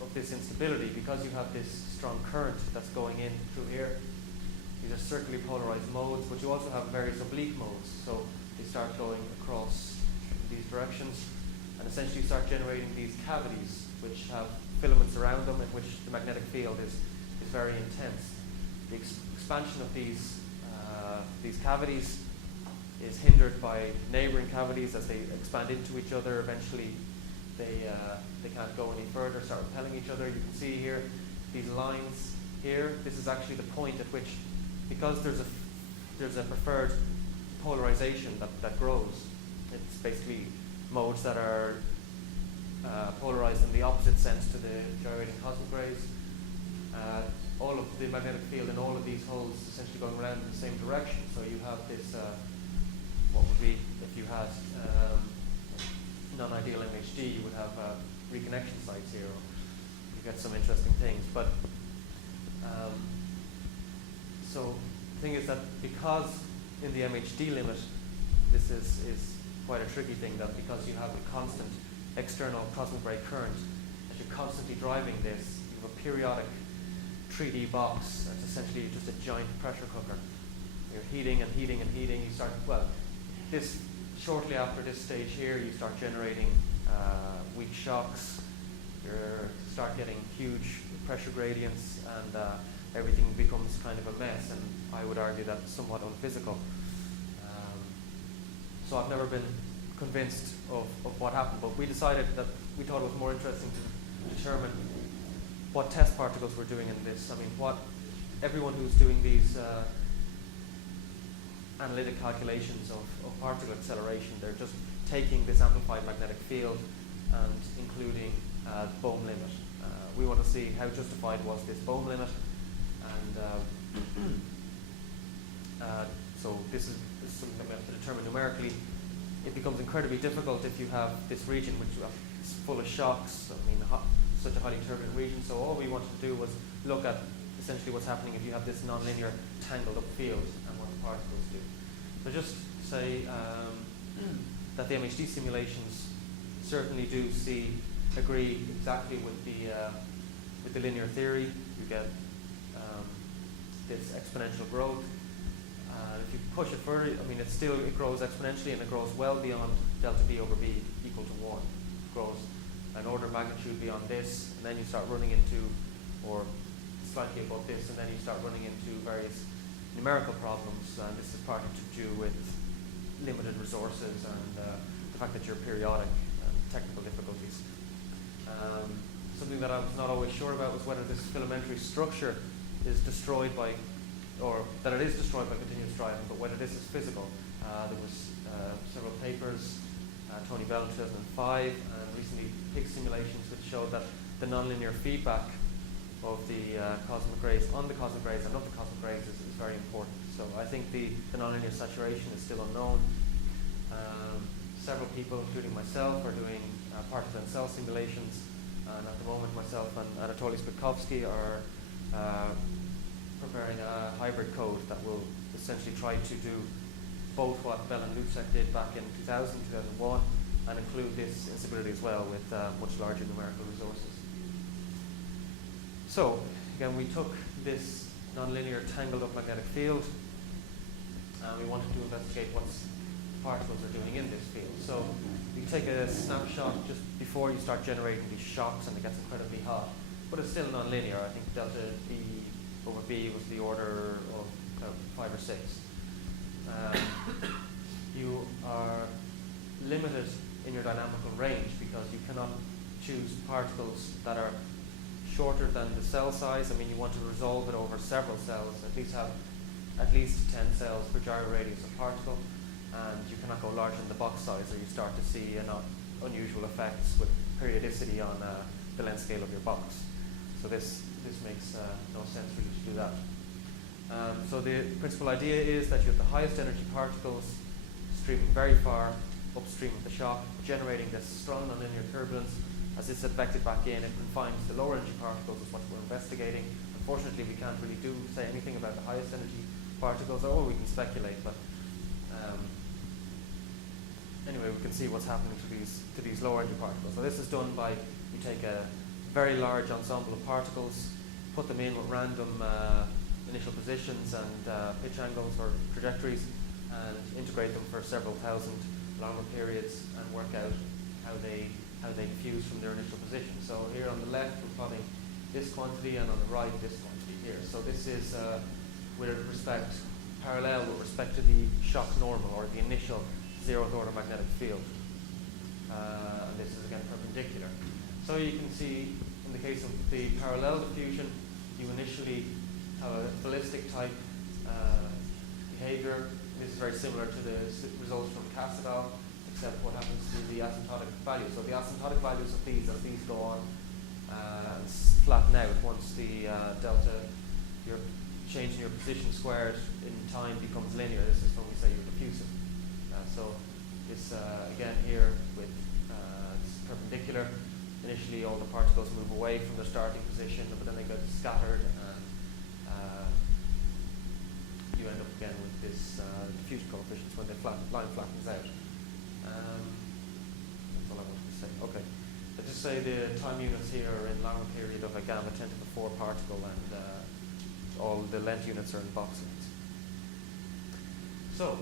of this instability, because you have this strong current that's going in through here, these are circularly polarized modes, but you also have various oblique modes. So they start going across these directions and essentially start generating these cavities which have filaments around them in which the magnetic field is very intense. The expansion of these cavities is hindered by neighboring cavities as they expand into each other. Eventually they can't go any further, start repelling each other. You can see here these lines here. This is actually the point at which, because there's a preferred polarization that grows. It's basically modes that are polarized in the opposite sense to the gyrating cosmic rays. All of the magnetic field in all of these holes essentially going around in the same direction. So you have this, what would be, if you had non-ideal MHD, you would have reconnection sites here. You get some interesting things. But so the thing is that because in the MHD limit, this is quite a tricky thing, that because you have a constant external cosmic ray current, as you're constantly driving this, you have a periodic 3D box that's essentially just a giant pressure cooker. You're heating and heating and heating. You start, shortly after this stage here, you start generating weak shocks. You start getting huge pressure gradients, and everything becomes kind of a mess, and I would argue that's somewhat unphysical. So I've never been convinced of what happened, but we decided that we thought it was more interesting to determine what test particles were doing in this. I mean, what everyone who's doing these analytic calculations of particle acceleration, they're just taking this amplified magnetic field and including Bohm limit. We want to see how justified was this Bohm limit, and so this is something that we have to determine numerically. It becomes incredibly difficult if you have this region which is full of shocks. I mean, such a highly turbulent region. So all we wanted to do was look at essentially what's happening if you have this nonlinear tangled up field and what the particles do. So just say that the MHD simulations certainly do agree exactly with the linear theory. You get this exponential growth. If you push it further, I mean, it grows exponentially, and it grows well beyond delta B over B equal to 1. It grows an order of magnitude beyond this, and then you start running into, or slightly above this, and then you start running into various numerical problems, and this is partly to do with limited resources and the fact that you're periodic and technical difficulties. Something that I was not always sure about was whether this filamentary structure is destroyed by, or that it is destroyed by continuous driving, but whether this is physical. There was several papers, Tony Bell in 2005, and recently Higgs simulations, which showed that the nonlinear feedback of the cosmic rays on the cosmic rays and of the cosmic rays is very important. So I think the nonlinear saturation is still unknown. Several people, including myself, are doing particle and cell simulations, and at the moment myself and Anatoly Spitkovsky are preparing a hybrid code that will essentially try to do both what Bell and Lucek did back in 2000, 2001, and include this instability as well with much larger numerical resources. So, again, we took this nonlinear tangled up magnetic field, and we wanted to investigate what's particles are doing in this field. So you take a snapshot just before you start generating these shocks and it gets incredibly hot, but it's still nonlinear. I think delta B over B was the order of kind of 5 or 6. You are limited in your dynamical range because you cannot choose particles that are shorter than the cell size. I mean, you want to resolve it over several cells, at least have at least 10 cells per gyro radius of particle, and you cannot go larger than the box size or you start to see unusual effects with periodicity on the length scale of your box. So this makes no sense really to do that. So the principal idea is that you have the highest energy particles streaming very far upstream of the shock, generating this strong nonlinear turbulence. As it's affected back in, it confines the lower energy particles, is what we're investigating. Unfortunately, we can't really say anything about the highest energy particles. Oh, we can speculate, but anyway, we can see what's happening to these lower energy particles. So this is done by, you take a very large ensemble of particles, put them in with random initial positions and pitch angles or trajectories, and integrate them for several thousand longer periods and work out how they diffuse from their initial position. So here on the left we're plotting this quantity, and on the right this quantity here. So this is parallel with respect to the shock normal, or the initial zeroth order magnetic field. And this is again perpendicular. So you can see in the case of the parallel diffusion, you initially have a ballistic type behavior. This is very similar to the results from Cassadal, except what happens to the asymptotic values. So the asymptotic values of these, as these go on, flatten out once the delta, your change in your position squared in time becomes linear. This is when we say you're diffusive. So this again here with it's perpendicular. Initially, all the particles move away from their starting position, but then they get scattered, and you end up again with this diffusion coefficients when the line flattens out. That's all I wanted to say. Okay. Let's just say the time units here are in longer period of a gamma 10 to the 4 particle, and all the length units are in box units. So,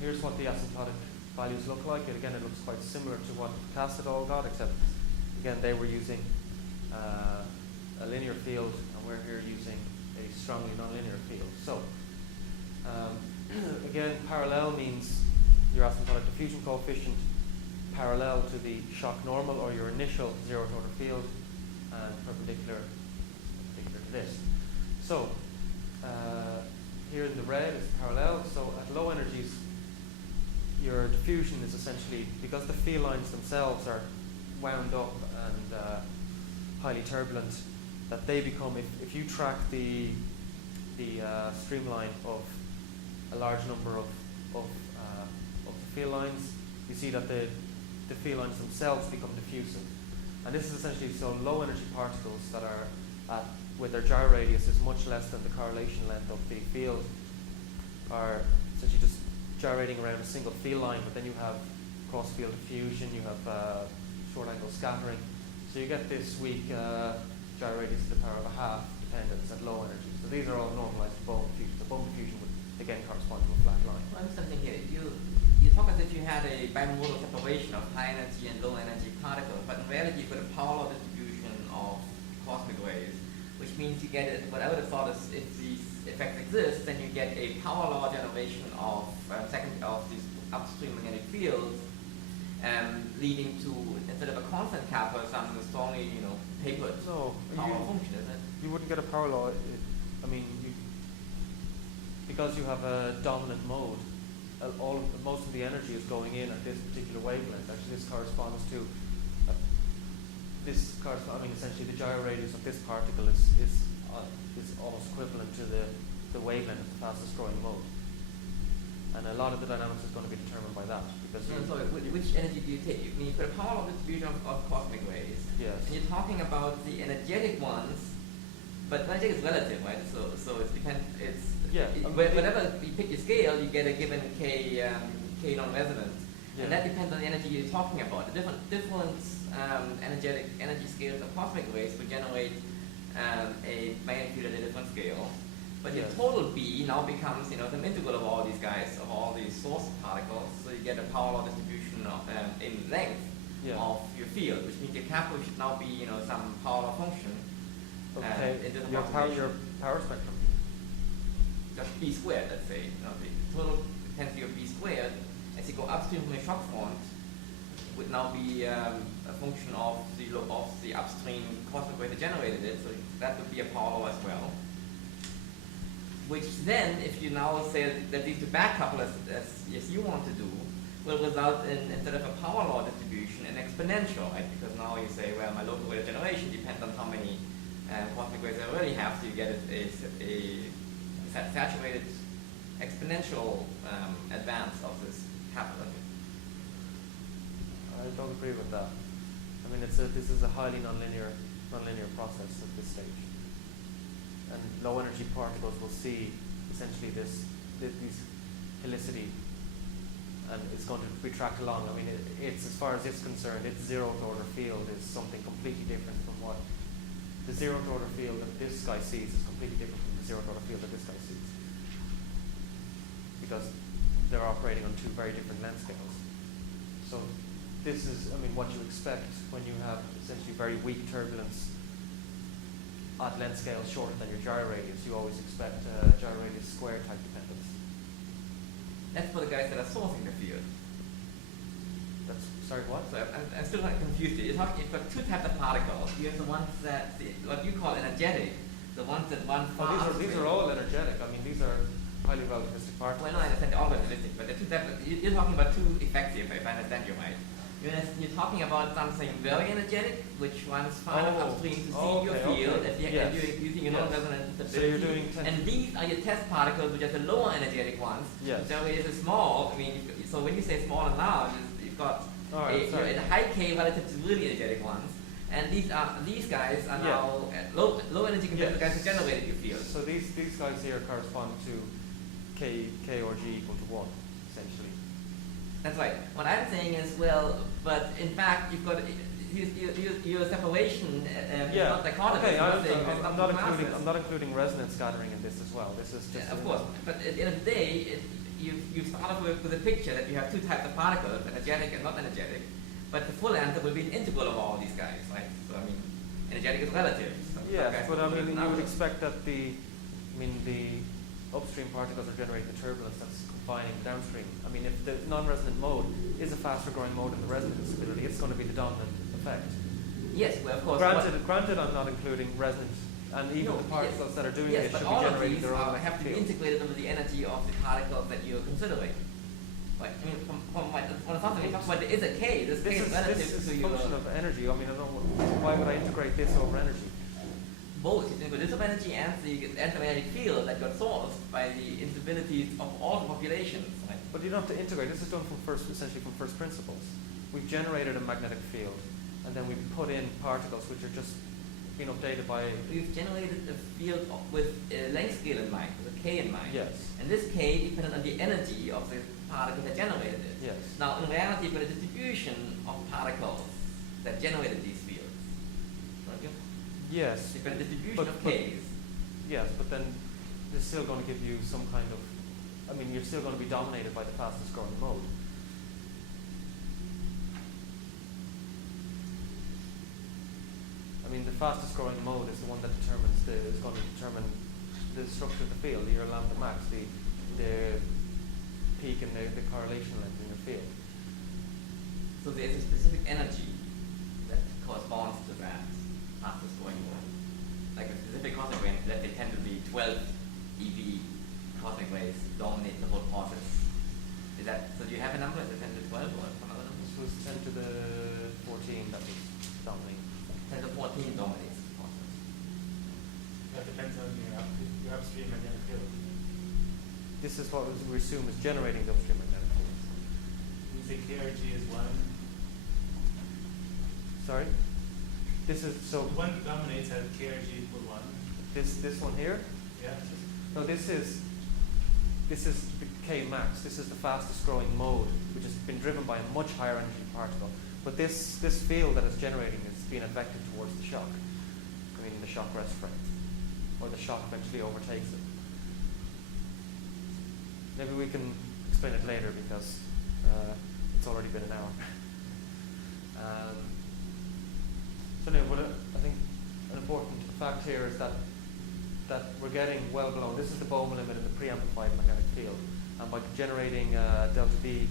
here's what the asymptotic values look like. And again, it looks quite similar to what Cassadal got, except again they were using a linear field, and we're here using a strongly nonlinear field. So, again, parallel means your asymptotic diffusion coefficient parallel to the shock normal, or your initial zeroth order field, and perpendicular to this. So here in the red is parallel. So at low energies, your diffusion is essentially, because the field lines themselves are wound up and highly turbulent, that they become, if you track the streamline of a large number of the field lines, you see that the field lines themselves become diffusive. And this is essentially, so low energy particles that are with their gyro radius is much less than the correlation length of the field, are essentially just gyrating around a single field line, but then you have cross field diffusion, you have short angle scattering. So you get this weak gyro radius to the power of a half dependence at low energy. So these are all normalized to bone diffusion. So bone diffusion would again correspond to a flat line. Well, something here. You talk as if you had a bimodal separation of high energy and low energy particles, but in reality you've got a power law distribution of cosmic rays, which means you get it. What I would have thought is, if these effects exist, then you get a power law generation of these upstream magnetic fields, leading to, instead of a constant kappa, some strongly tapered power function, isn't it? You wouldn't get a power law. Because you have a dominant mode, most of the energy is going in at this particular wavelength. Actually, this corresponds to essentially the gyro radius of this particle is almost equivalent to the wavelength of the fastest growing mode. And a lot of the dynamics is going to be determined by that. Because which energy do you take? You put a power law distribution of cosmic rays. Yes. And you're talking about the energetic ones, but energetic is relative, right? So it depends. Whenever you pick your scale, you get a given k non-resonant, and that depends on the energy you're talking about. The different energy scales of cosmic rays will generate a magnetic field at a different scale. But your Yes. total B now becomes, some integral of all these guys, of all these source particles. So you get a power law distribution in length Yeah. of your field, which means your capital should now be, some power law function. Okay. in this Your approximation. power spectrum. Just B squared, let's say. The total intensity of B squared, as you go upstream from the shock front, would now be a function of the upstream cosmic wave that generated it. So that would be a power law as well. Which then, if you now say that these two back couple as you want to do, will result in, instead of a power law distribution, an exponential, right? Because now you say, well, my local rate of generation depends on how many cosmic waves I really have, so you get a saturated exponential advance of this capital. I don't agree with that. I mean, this is a highly nonlinear process at this stage, and low energy particles will see essentially these helicity, and it's going to be tracked along. I mean, it's as far as it's concerned, its zeroth order field is something completely different from what the zeroth order field that this guy sees is completely different from the zeroth order field that this guy sees, because they're operating on two very different length scales. So this is, I mean, what you expect when you have essentially very weak turbulence at length scales shorter than your gyro radius. You always expect gyro radius square type dependence. That's for the guys that are sourcing the field. That's, sorry, what? So I'm still not confused here. You've got two types of particles. You have the ones that, what you call energetic, the ones that run fast. These are all energetic. I mean, these are highly relativistic particles. Well, no, I understand they're all relativistic, but the two types, you're talking about two effects here, if I understand you right. You're talking about something very energetic, which runs far enough upstream to see your field, and you're using your non-resonant stability. So you're doing and these are your test particles, which are the lower energetic ones. Yes. So it is small. I mean, so when you say small and large, you've got you're at a high K relative to really energetic ones. And these guys are now at low energy compared to the guys who generated your field. So these guys here correspond to K or G equal to 1, essentially. That's right. What I'm saying is, well, but in fact, you've got your separation is not dichotomous. Okay, I'm not including resonance scattering in this as well. This is just of course. But at the end of the day, you start off with a picture that you have two types of particles, energetic and not energetic. But the full answer will be an integral of all these guys, right? So I mean, energetic is relative. So yes, but I mean, you would expect that the upstream particles are generating the turbulence that's confining the downstream. I mean, if the non-resonant mode is a faster growing mode in the resonant instability, it's going to be the dominant effect. Yes, well, of course. Granted, I'm not including resonant, and even the particles that are doing it should be generating their own have to be integrated under the energy of the particles that you're considering. Like, I mean, from my assumption, we talk about there is a K. This K is relative this is to a your function of energy. I mean, I don't know why would I integrate this over energy. both the this of energy and the antimagnetic field that got sourced by the instabilities of all the populations. Right? But you don't have to integrate. This is done essentially from first principles. We've generated a magnetic field, and then we've put in particles which are just being updated by. We've generated a field with a length scale in mind, with a K in mind. Yes. And this K depended on the energy of the particle that generated it. Yes. Now, in reality, we've got a distribution of particles that generated these fields. Don't you? Yes. You've got a distribution of Ks. Yes, but then it's still going to give you some kind of. I mean, you're still going to be dominated by the fastest growing mode. I mean, the fastest growing mode is the one that is going to determine the structure of the field, your lambda max, the peak and the correlation length in your field. So there's a specific energy that corresponds to that fastest growing mode. Like a specific cosmic wave, let's say 10 to the 12 EV cosmic waves dominate the whole process. Is that, so do you have a number? Is it 10 to 12 or some other number? This was 10 to the 14 that was dominating. 10 to 14 dominates the process. That depends on your upstream magnetic field. This is what we assume is generating the upstream magnetic field. You say KRG is 1. Sorry? This is so. The one that dominates has KRG equal 1. This one here? Yeah. No, this is the K max. This is the fastest growing mode, which has been driven by a much higher energy particle. But this field that it's generating is being affected towards the shock. I mean, the shock rest frame, or the shock eventually overtakes it. maybe we can explain it later because it's already been an hour. So anyway, I think an important fact here is that we're getting well below. This is the Bowman limit in the preamplified magnetic field, and by generating delta B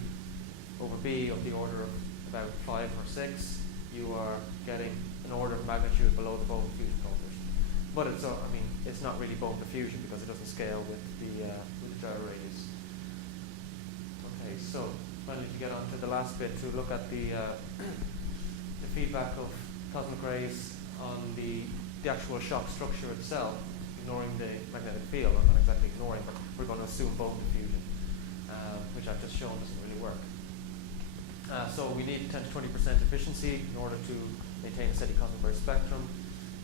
over B of the order of about 5 or 6, you are getting an order of magnitude below the Bowman diffusion coefficient. But it's not really Bowman diffusion because it doesn't scale with the gyro radius. Okay, so finally to get on to the last bit, to look at the feedback of cosmic rays on the actual shock structure itself, ignoring the magnetic field. I'm not exactly ignoring, but we're going to assume Bowman diffusion, which I've just shown doesn't really work. So we need 10 to 20% efficiency in order to maintain a steady cosmic ray spectrum.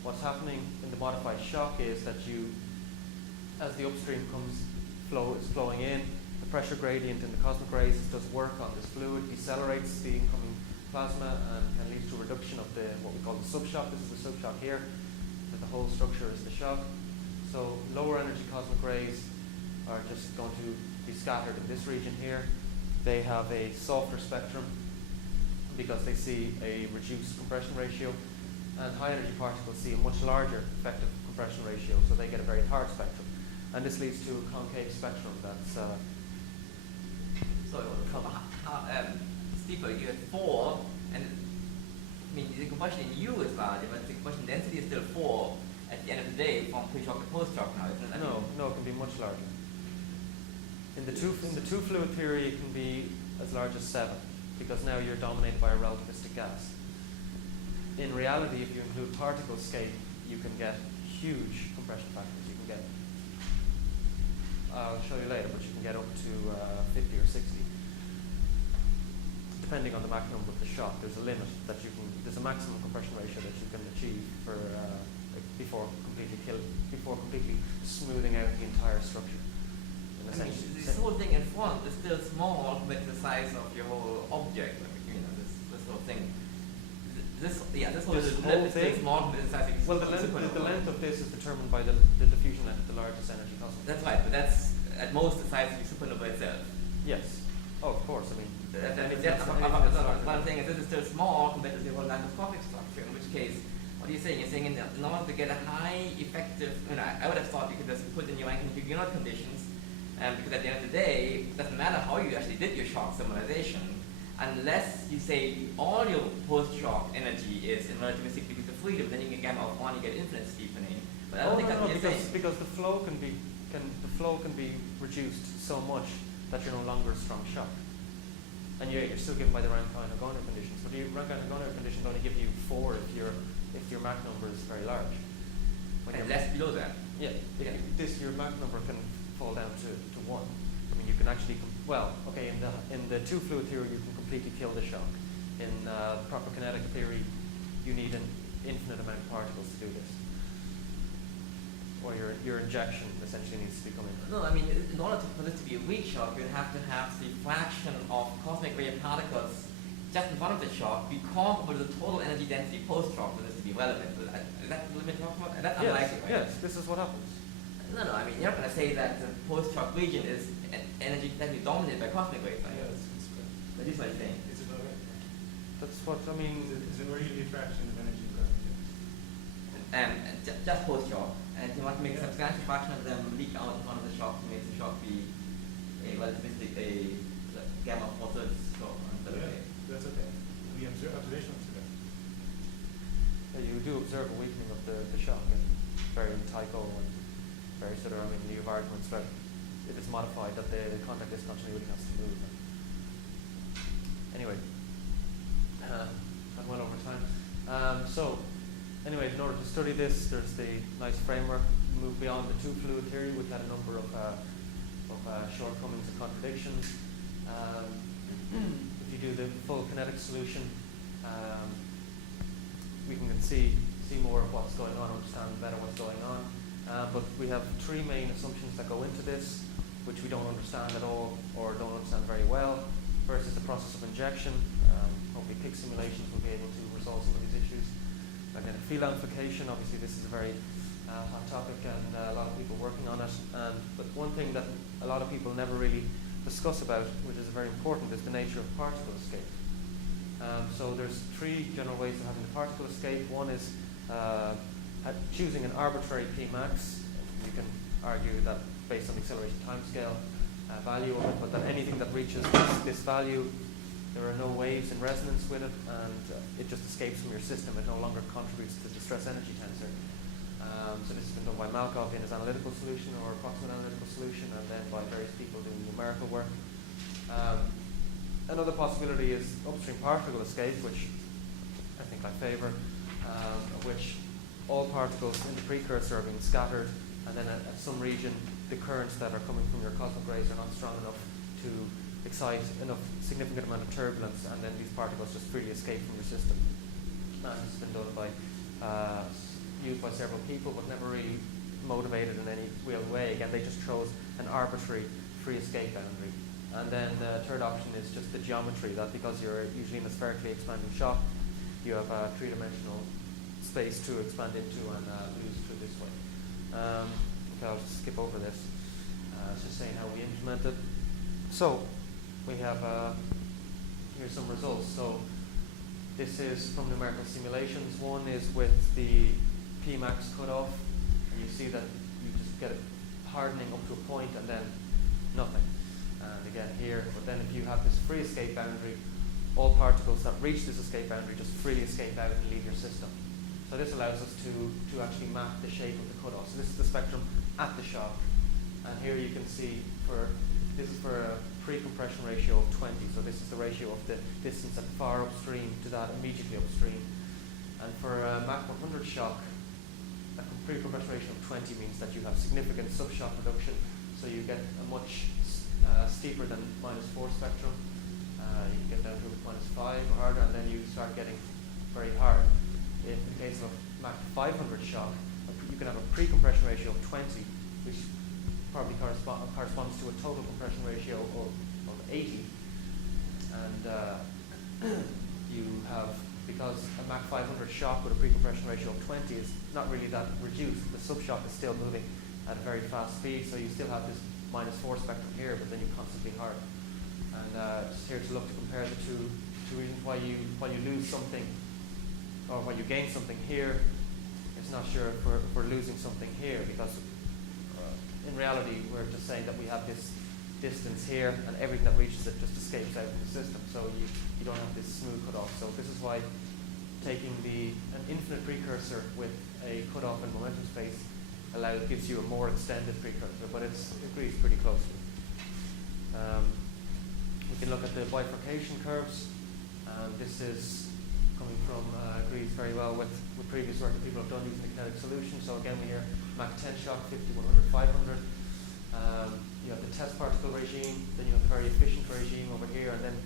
What's happening in the modified shock is that as the upstream is flowing in, the pressure gradient in the cosmic rays does work on this fluid, decelerates the incoming plasma, and can lead to a reduction of what we call the subshock. This is the subshock here, that the whole structure is the shock. So lower energy cosmic rays are just going to be scattered in this region here. They have a softer spectrum because they see a reduced compression ratio, and high energy particles see a much larger effective compression ratio, so they get a very hard spectrum. And this leads to a concave spectrum that's steeper. You have 4, and the compression in U is larger, but the compression density is still 4 at the end of the day from pre-shock to post-shock now, isn't it? No, it can be much larger. In the two fluid theory, it can be as large as 7, because now you're dominated by a relativistic gas. In reality, if you include particle escape, you can get huge compression factors. You can get, I'll show you later, but you can get up to 50 or 60. Depending on the Mach number of the shock, there's a limit that there's a maximum compression ratio that you can achieve for before completely smoothing out the entire structure. This whole thing in front is still small compared to the size of your whole object. This whole thing. This whole thing is still small compared to the size of well, the length of this is determined by the diffusion length of the largest energy cosmic. That's right, but that's at most the size of the supernova itself. Yes. Oh, of course. That's what I'm saying is this is still small compared to the whole macroscopic structure, in which case, what are you saying? You're saying in order to get a high effective, I would have thought you could just put in your Rankine-Hughes conditions, because at the end of the day, it doesn't matter how you actually did your shock simulation, unless you say all your post-shock energy is in relativistic degrees of freedom, then you can gamma of 1, you get infinite steepening. But I don't think that's what you're saying. Because the flow can be reduced so much that you're no longer a strong shock. And you're still given by the Rankine-Hughes conditions. But the Rankine-Hughes conditions only give you 4 if your Mach number is very large. And less below that. Yeah. Your Mach number can fall down to 1. You can actually, in the two fluid theory, you can completely kill the shock. In proper kinetic theory, you need an infinite amount of particles to do this. Or your injection essentially needs to be coming. No, in order for this to be a weak shock, you have to have the fraction of cosmic ray particles just in front of the shock be comparable to the total energy density post-shock for this to be relevant. Is that the limit you're talking about? That's unlikely, right? Yes, this is what happens. No, you're not going to say that the post-shock region is energy density dominated by cosmic rays, right? Yeah, that's correct. That is my thing. It's about right. That's what I mean. Is it really a fraction of energy in cosmic rays? Just post-shock. And you want to make a substantial fraction of them leak out in front of the shock to make the shock be a relativistic, a gamma 4/3 shock. That's okay. We observational to that. You do observe a weakening of the shock in barium Tycho and various other, you have arguments that it is modified, that the contact discontinuity has to move. Anyway, I'm well over time. Anyway, in order to study this, there's the nice framework. Move beyond the two fluid theory, which had a number of shortcomings and contradictions. If you do the full kinetic solution, we can see more of what's going on, understand better what's going on. But we have 3 main assumptions that go into this, which we don't understand at all or don't understand very well. First is the process of injection. Hopefully PIC simulations will be able to resolve some of these issues. Magnetic field amplification, obviously this is a very hot topic and a lot of people working on it. But one thing that a lot of people never really discuss about, which is very important, is the nature of particle escape. So there's three general ways of having the particle escape. One is choosing an arbitrary Pmax. You can argue that based on the acceleration timescale value of it, but that anything that reaches this value, there are no waves in resonance with it, and it just escapes from your system. It no longer contributes to the stress energy tensor. So this has been done by Malkoff in his analytical solution or approximate analytical solution, and then by various people doing numerical work. Another possibility is upstream particle escape, which I think I favour, which all particles in the precursor are being scattered, and then at some region the currents that are coming from your cosmic rays are not strong enough to excite enough significant amount of turbulence, and then these particles just freely escape from your system. And this has been done by used by several people, but never really motivated in any real way. Again, they just chose an arbitrary free escape boundary. And then the third option is just the geometry, that because you're usually in a spherically expanding shock, you have a three-dimensional space to expand into and lose through this way. Okay, I'll just skip over this. It's just saying how we implement it. So we have here's some results. So this is from numerical simulations. One is with the Pmax cutoff, and you see that you just get it hardening up to a point and then nothing. And again here, but then if you have this free escape boundary, all particles that reach this escape boundary just freely escape out and leave your system. So this allows us to actually map the shape of the cutoff. So this is the spectrum at the shock, and here you can see this is for a pre-compression ratio of 20. So this is the ratio of the distance at far upstream to that immediately upstream. And for a Mach 100 shock, a pre-compression ratio of 20 means that you have significant subshock reduction. So you get a much steeper than -4 spectrum. You can get down to -5 or harder, and then you start getting very hard. In the case of a Mach 500 shock, you can have a pre-compression ratio of 20, which probably corresponds to a total compression ratio of 80. And you have, because a Mach 500 shock with a pre-compression ratio of 20 is not really that reduced, the subshock is still moving at a very fast speed, so you still have this -4 spectrum here, but then you constantly hard. And just here to look to compare the two reasons why you lose something or why you gain something here. It's not sure if we're losing something here, because in reality we're just saying that we have this distance here and everything that reaches it just escapes out of the system, so you don't have this smooth cutoff. So this is why taking an infinite precursor with a cutoff in momentum space gives you a more extended precursor, but it agrees pretty closely. We can look at the bifurcation curves. This is coming from, agrees very well with previous work that people have done using the kinetic solution. So again, we hear Mach 10 shock, 50, 100, 500. You have the test particle regime, then you have the very efficient regime over here, and then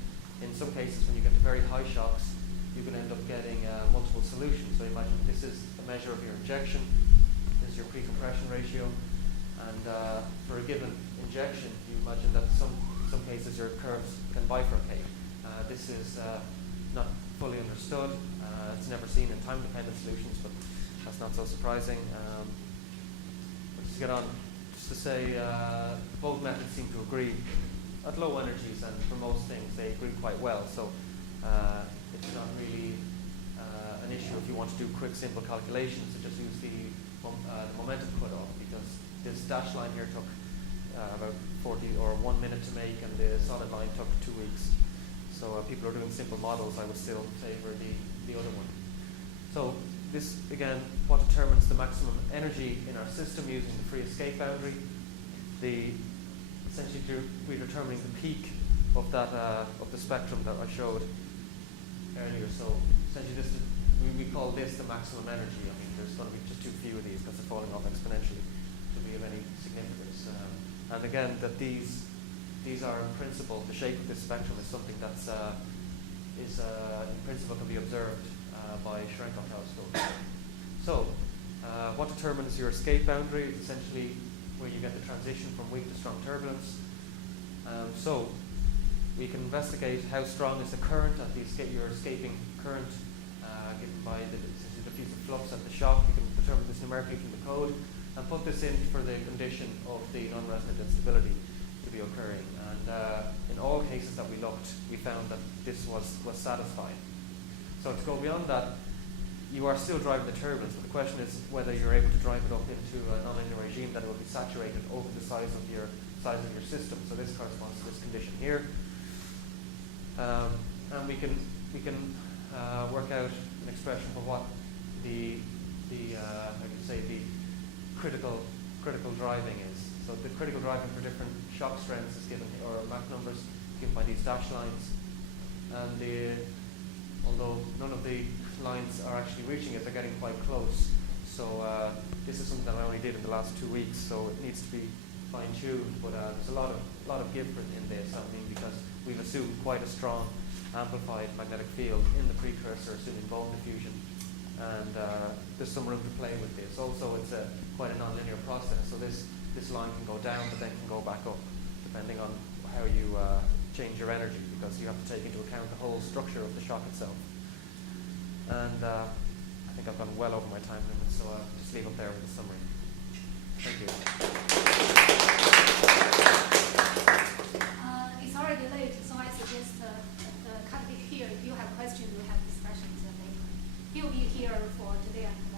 in some cases when you get to very high shocks, you can end up getting multiple solutions. So imagine this is a measure of your injection, this is your pre-compression ratio, and for a given injection, you imagine that in some cases your curves can bifurcate. This is not fully understood. It's never seen in time-dependent solutions, but that's not so surprising. Let's get on. Just to say, both methods seem to agree at low energies, and for most things they agree quite well. So it's not really an issue if you want to do quick, simple calculations to just use the momentum cutoff, because this dashed line here took about 40 or 1 minute to make, and the solid line took 2 weeks. So people are doing simple models, I would still favor the other one. So this, again, what determines the maximum energy in our system using the free escape boundary. Essentially we're determining the peak of that of the spectrum that I showed earlier. So essentially we call this the maximum energy. I mean, there's going to be just too few of these because they're falling off exponentially to be of any significance. And again, that these are in principle, the shape of this spectrum is something that's in principle can be observed by Cherenkov telescope. So what determines your escape boundary is essentially where you get the transition from weak to strong turbulence. So we can investigate how strong is the current at your escaping current given by the diffusive flux at the shock. You can determine this numerically from the code, and put this in for the condition of the non-resonant instability to be occurring. And in all cases that we looked, we found that this was satisfying. So to go beyond that, you are still driving the turbulence, but the question is whether you're able to drive it up into a nonlinear regime that it will be saturated over the size of your system. So this corresponds to this condition here, and we can work out an expression for what the critical driving is. So the critical driving for different shock strengths is given, or Mach numbers given by these dashed lines, and although none of the lines are actually reaching it, they're getting quite close. So this is something that I only did in the last 2 weeks, so it needs to be fine-tuned. But there's a lot of give in this. I mean, because we've assumed quite a strong amplified magnetic field in the precursor, assuming both diffusion, and there's some room to play with this. Also, it's quite a nonlinear process, so this line can go down, but then can go back up, depending on how you change your energy, because you have to take into account the whole structure of the shock itself. And I think I've gone well over my time limit, so I'll just leave up there with the summary. Thank you. It's already late, so I suggest cut it here. If you have questions, we have discussions later. He'll be here for today and